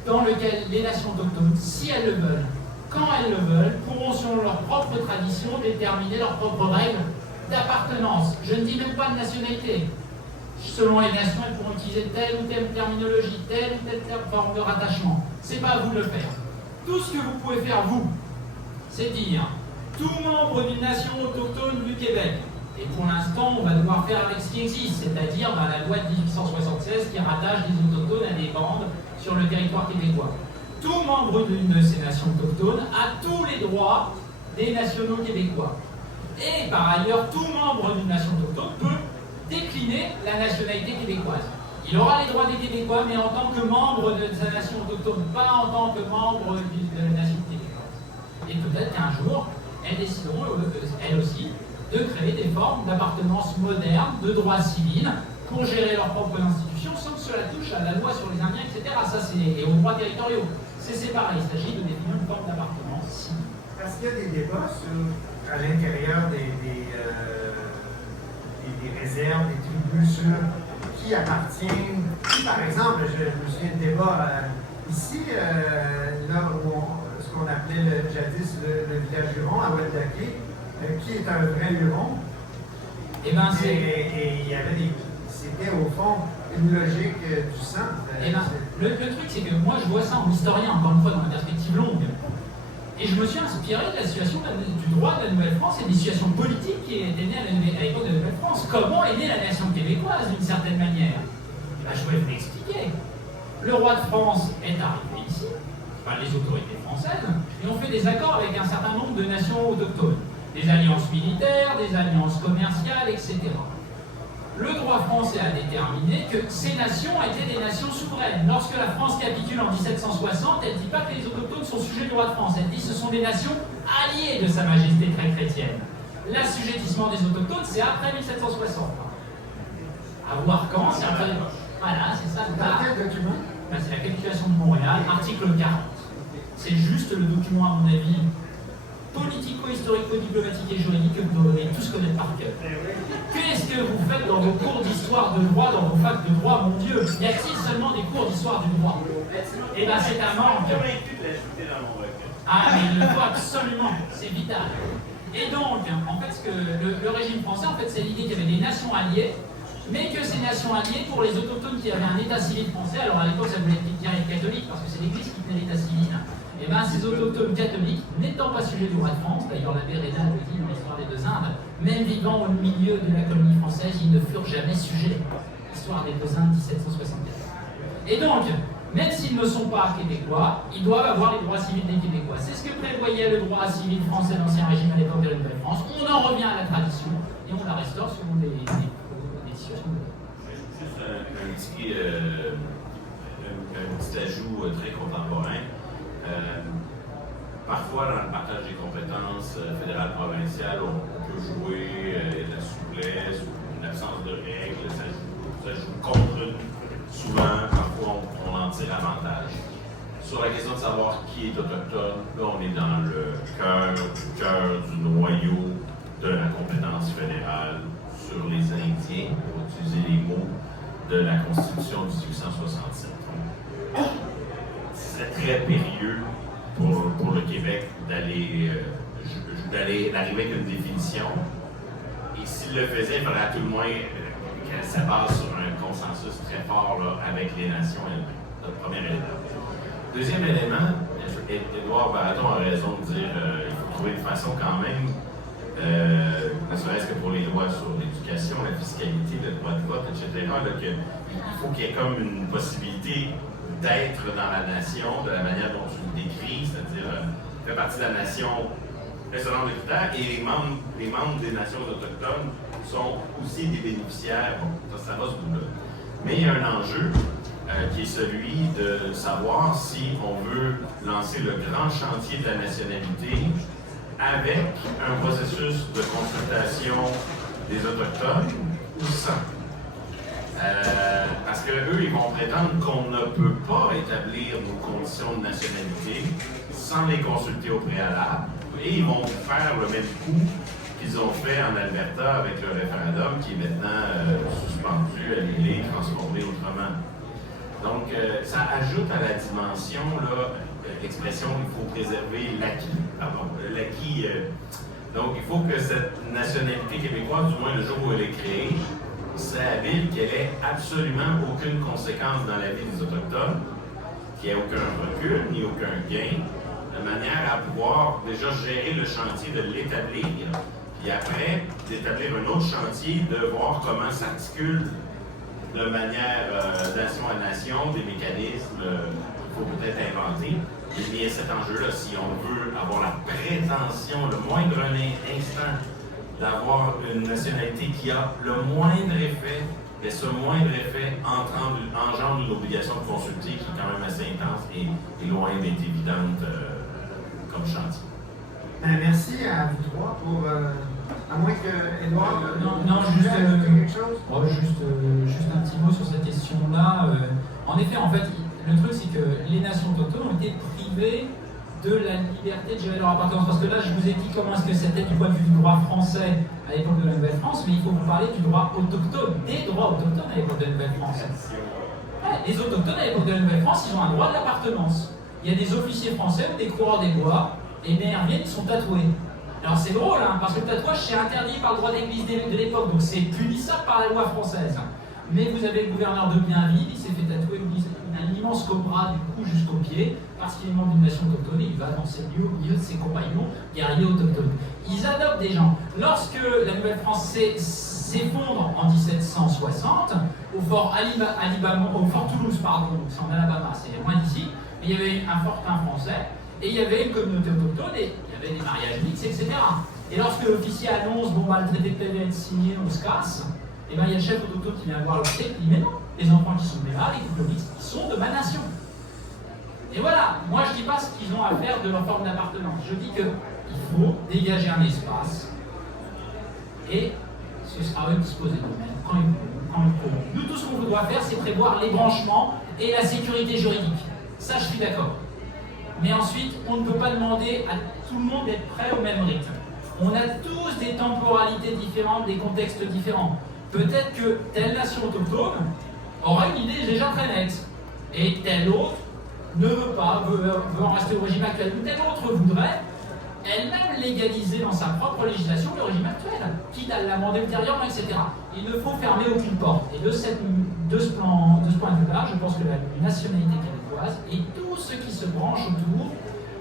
dans lequel les nations autochtones, si elles le veulent, quand elles le veulent, pourront, selon leur propre tradition, déterminer leurs propres règles d'appartenance. Je ne dis même pas de nationalité. Selon les nations, elles pourront utiliser telle ou telle terminologie, telle ou telle forme de rattachement. C'est pas à vous de le faire. Tout ce que vous pouvez faire, vous, c'est dire tout membre d'une nation autochtone du Québec. Et pour l'instant, on va devoir faire avec ce qui existe, c'est-à-dire la loi de 1876 qui rattache les autochtones à des bandes sur le territoire québécois. Tout membre d'une de ces nations autochtones a tous les droits des nationaux québécois. Et par ailleurs, tout membre d'une nation autochtone peut décliner la nationalité québécoise. Il aura les droits des Québécois, mais en tant que membre de sa nation autochtone, pas en tant que membre de la nation québécoise. Et peut-être qu'un jour, elles décideront, elles aussi, de créer des formes d'appartenance moderne, de droit civil, pour gérer leurs propres institutions, sans que cela touche à la loi sur les Indiens, etc. Ça, et aux droits territoriaux. C'est séparé. Il s'agit de définir une forme d'appartenance civile. Parce qu'il y a des débats sur à l'intérieur des réserves, des tribus sur qui appartiennent. Si, par exemple, je me souviens de débat ici, là où ce qu'on appelait jadis le village Huron, à Wendake, qui est un vrai Huron. Et ben et il y avait c'était au fond une logique du sang. Et ben, le truc, c'est que moi, je vois ça en historien, encore une fois, dans une perspective longue. Et je me suis inspiré de la situation du droit de la Nouvelle-France et des situations politiques qui étaient nées à l'époque de la Nouvelle-France. Comment est née la nation québécoise, d'une certaine manière? Ben, je voulais vous l'expliquer. Le roi de France est arrivé ici, enfin, les autorités françaises, et ont fait des accords avec un certain nombre de nations autochtones. Des alliances militaires, des alliances commerciales, etc. Le droit français a déterminé que ces nations étaient des nations souveraines. Lorsque la France capitule en 1760, elle ne dit pas que les autochtones sont sujets du roi de France. Elle dit que ce sont des nations alliées de Sa Majesté très chrétienne. L'assujettissement des autochtones, c'est après 1760. À voir quand, c'est après... Voilà, c'est ça le cas. Quel document? Ben, c'est la capitulation de Montréal, article 40. C'est juste le document, à mon avis, politico-historico-diplomatique et juridique que vous devriez tous connaître par cœur. Qu'est-ce que vous faites dans vos cours d'histoire de droit, dans vos facs de droit, mon Dieu? Y a-t-il seulement des cours d'histoire du droit? Eh bien, c'est un manque. Ah, mais il le faut absolument, c'est vital. Et donc, en fait, ce que le régime français, en fait, c'est l'idée qu'il y avait des nations alliées, mais que ces nations alliées, pour les autochtones qui avaient un état civil français, alors à l'époque, ça voulait dire être catholique, parce que c'est l'Église qui tenait l'état civil. Et bien, ces autochtones catholiques, n'étant pas sujets du roi de France, d'ailleurs l'abbé Rénal le dit dans l'histoire des deux Indes, même vivant au milieu de la colonie française, ils ne furent jamais sujets. L'histoire des deux Indes, 1764. Et donc, même s'ils ne sont pas québécois, ils doivent avoir les droits civils des Québécois. C'est ce que prévoyait le droit civil français de l'Ancien Régime à l'époque de la Nouvelle-France. On en revient à la tradition et on la restaure selon des situations de... Juste un petit ajout très contemporain. Parfois, dans le partage des compétences fédérales-provinciales, on peut jouer la souplesse ou l'absence de règles, ça joue contre nous. Souvent, parfois, on en tire avantage. Sur la question de savoir qui est autochtone, là, on est dans le cœur du noyau de la compétence fédérale sur les Indiens, pour utiliser les mots de la Constitution de 1867. C'est très périlleux pour le Québec d'arriver avec une définition. Et s'il le faisait, il faudrait à tout le moins qu'elle se base sur un consensus très fort là, avec les nations. Notre premier élément. Deuxième élément, Édouard Baradon a raison de dire qu'il faut trouver une façon quand même, ne serait-ce que pour les lois sur l'éducation, la fiscalité, le droit de vote, etc., qu'il faut qu'il y ait comme une possibilité d'être dans la nation de la manière dont tu le décris, c'est-à-dire faire partie de la nation restaurant de critères, et les membres des nations autochtones sont aussi des bénéficiaires. Bon, ça va ce bout-là. Mais il y a un enjeu qui est celui de savoir si on veut lancer le grand chantier de la nationalité avec un processus de consultation des Autochtones ou sans. Parce qu'eux, ils vont prétendre qu'on ne peut pas établir nos conditions de nationalité sans les consulter au préalable. Et ils vont faire le même coup qu'ils ont fait en Alberta avec le référendum qui est maintenant suspendu, annulé, transformé autrement. Donc, ça ajoute à la dimension, l'expression il faut préserver l'acquis. L'acquis. Donc, il faut que cette nationalité québécoise, du moins le jour où elle est créée, c'est habile qu'elle ait absolument aucune conséquence dans la vie des Autochtones, qu'il n'y ait aucun recul ni aucun gain, de manière à pouvoir déjà gérer le chantier de l'établir, puis après, d'établir un autre chantier, de voir comment s'articule de manière nation à nation des mécanismes qu'il faut peut-être inventer. Et il y a cet enjeu-là, si on veut avoir la prétention, le moindre instant, d'avoir une nationalité qui a le moindre effet, et ce moindre effet engendre une obligation de consulter qui est quand même assez intense et loin d'être évidente comme chantier. Merci à vous trois pour. À moins que Édouard. Non, juste, quelque chose. Juste un petit mot sur cette question-là. En effet, en fait, le truc, c'est que les nations autochtones ont été privées de la liberté de gérer leur appartenance. Parce que là, je vous ai dit comment est-ce que c'était du point de vue du droit français à l'époque de la Nouvelle-France, mais il faut vous parler du droit autochtone, des droits autochtones à l'époque de la Nouvelle-France. Ouais, les autochtones à l'époque de la Nouvelle-France, ils ont un droit de l'appartenance. Il y a des officiers français ou des coureurs des bois, et bien ils sont tatoués. Alors c'est drôle, hein, parce que le tatouage c'est interdit par le droit d'église de l'époque, donc c'est punissable par la loi française. Mais vous avez le gouverneur de Bienville, il s'est fait tatouer un immense cobra du cou jusqu'au pied, parce qu'il est membre d'une nation autochtone, et il va dans ces lieux au milieu de ses compagnons guerriers autochtones. Ils adoptent des gens. Lorsque la Nouvelle-France s'effondre en 1760, au fort Toulouse, pardon, donc c'est en Alabama, c'est loin d'ici, il y avait un fortin français, et il y avait une communauté autochtone, et il y avait des mariages mixtes, etc. Et lorsque l'officier annonce, bon, bah, le traité de paix vient être signé, on se casse, et bien il y a le chef autochtone qui vient voir le chef, qui dit, mais non, les enfants qui sont nés là, les couples mixtes, ils sont de ma nation. Et voilà, moi je ne dis pas ce qu'ils ont à faire de leur forme d'appartenance, je dis qu'il faut dégager un espace, et ce sera eux de disposer d'eux-mêmes quand ils pourront. Nous, tout ce qu'on doit faire, c'est prévoir les branchements et la sécurité juridique. Ça, je suis d'accord. Mais ensuite, on ne peut pas demander à tout le monde d'être prêt au même rythme. On a tous des temporalités différentes, des contextes différents. Peut-être que telle nation autochtone aura une idée déjà très nette, et telle autre ne veut pas, veut en rester au régime actuel, ou telle autre voudrait elle-même légaliser dans sa propre législation le régime actuel, quitte à l'amender ultérieurement, etc. Il ne faut fermer aucune porte. Et de ce point de vue-là, je pense que la nationalité québécoise et tout ce qui se branche autour,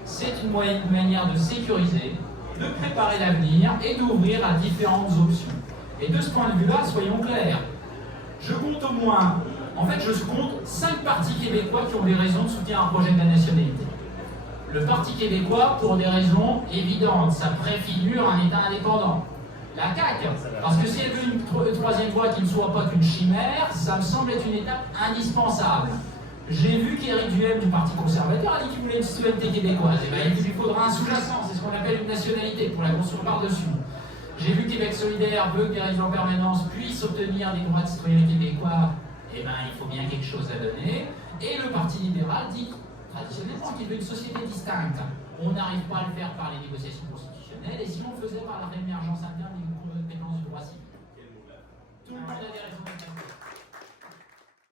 c'est une manière de sécuriser, de préparer l'avenir et d'ouvrir à différentes options. Et de ce point de vue-là, soyons clairs, je compte au moins, je compte 5 partis québécois qui ont des raisons de soutenir un projet de la nationalité. Le Parti québécois, pour des raisons évidentes, ça préfigure un État indépendant. La CAQ, parce que si elle veut une troisième voie qui ne soit pas qu'une chimère, ça me semble être une étape indispensable. J'ai vu qu'Éric Duhem du Parti conservateur a dit qu'il voulait une citoyenneté québécoise. Et bien, il lui faudra un sous-jacent, c'est ce qu'on appelle une nationalité, pour la construire par-dessus. J'ai vu Québec solidaire veut que des résidents en permanence puissent obtenir des droits de citoyens québécois. Et bien, il faut bien quelque chose à donner. Et le Parti libéral dit traditionnellement qu'il veut une société distincte. On n'arrive pas à le faire par les négociations constitutionnelles, et si on le faisait par la réémergence interne des compétences du droit civil. Tout le monde a des raisons de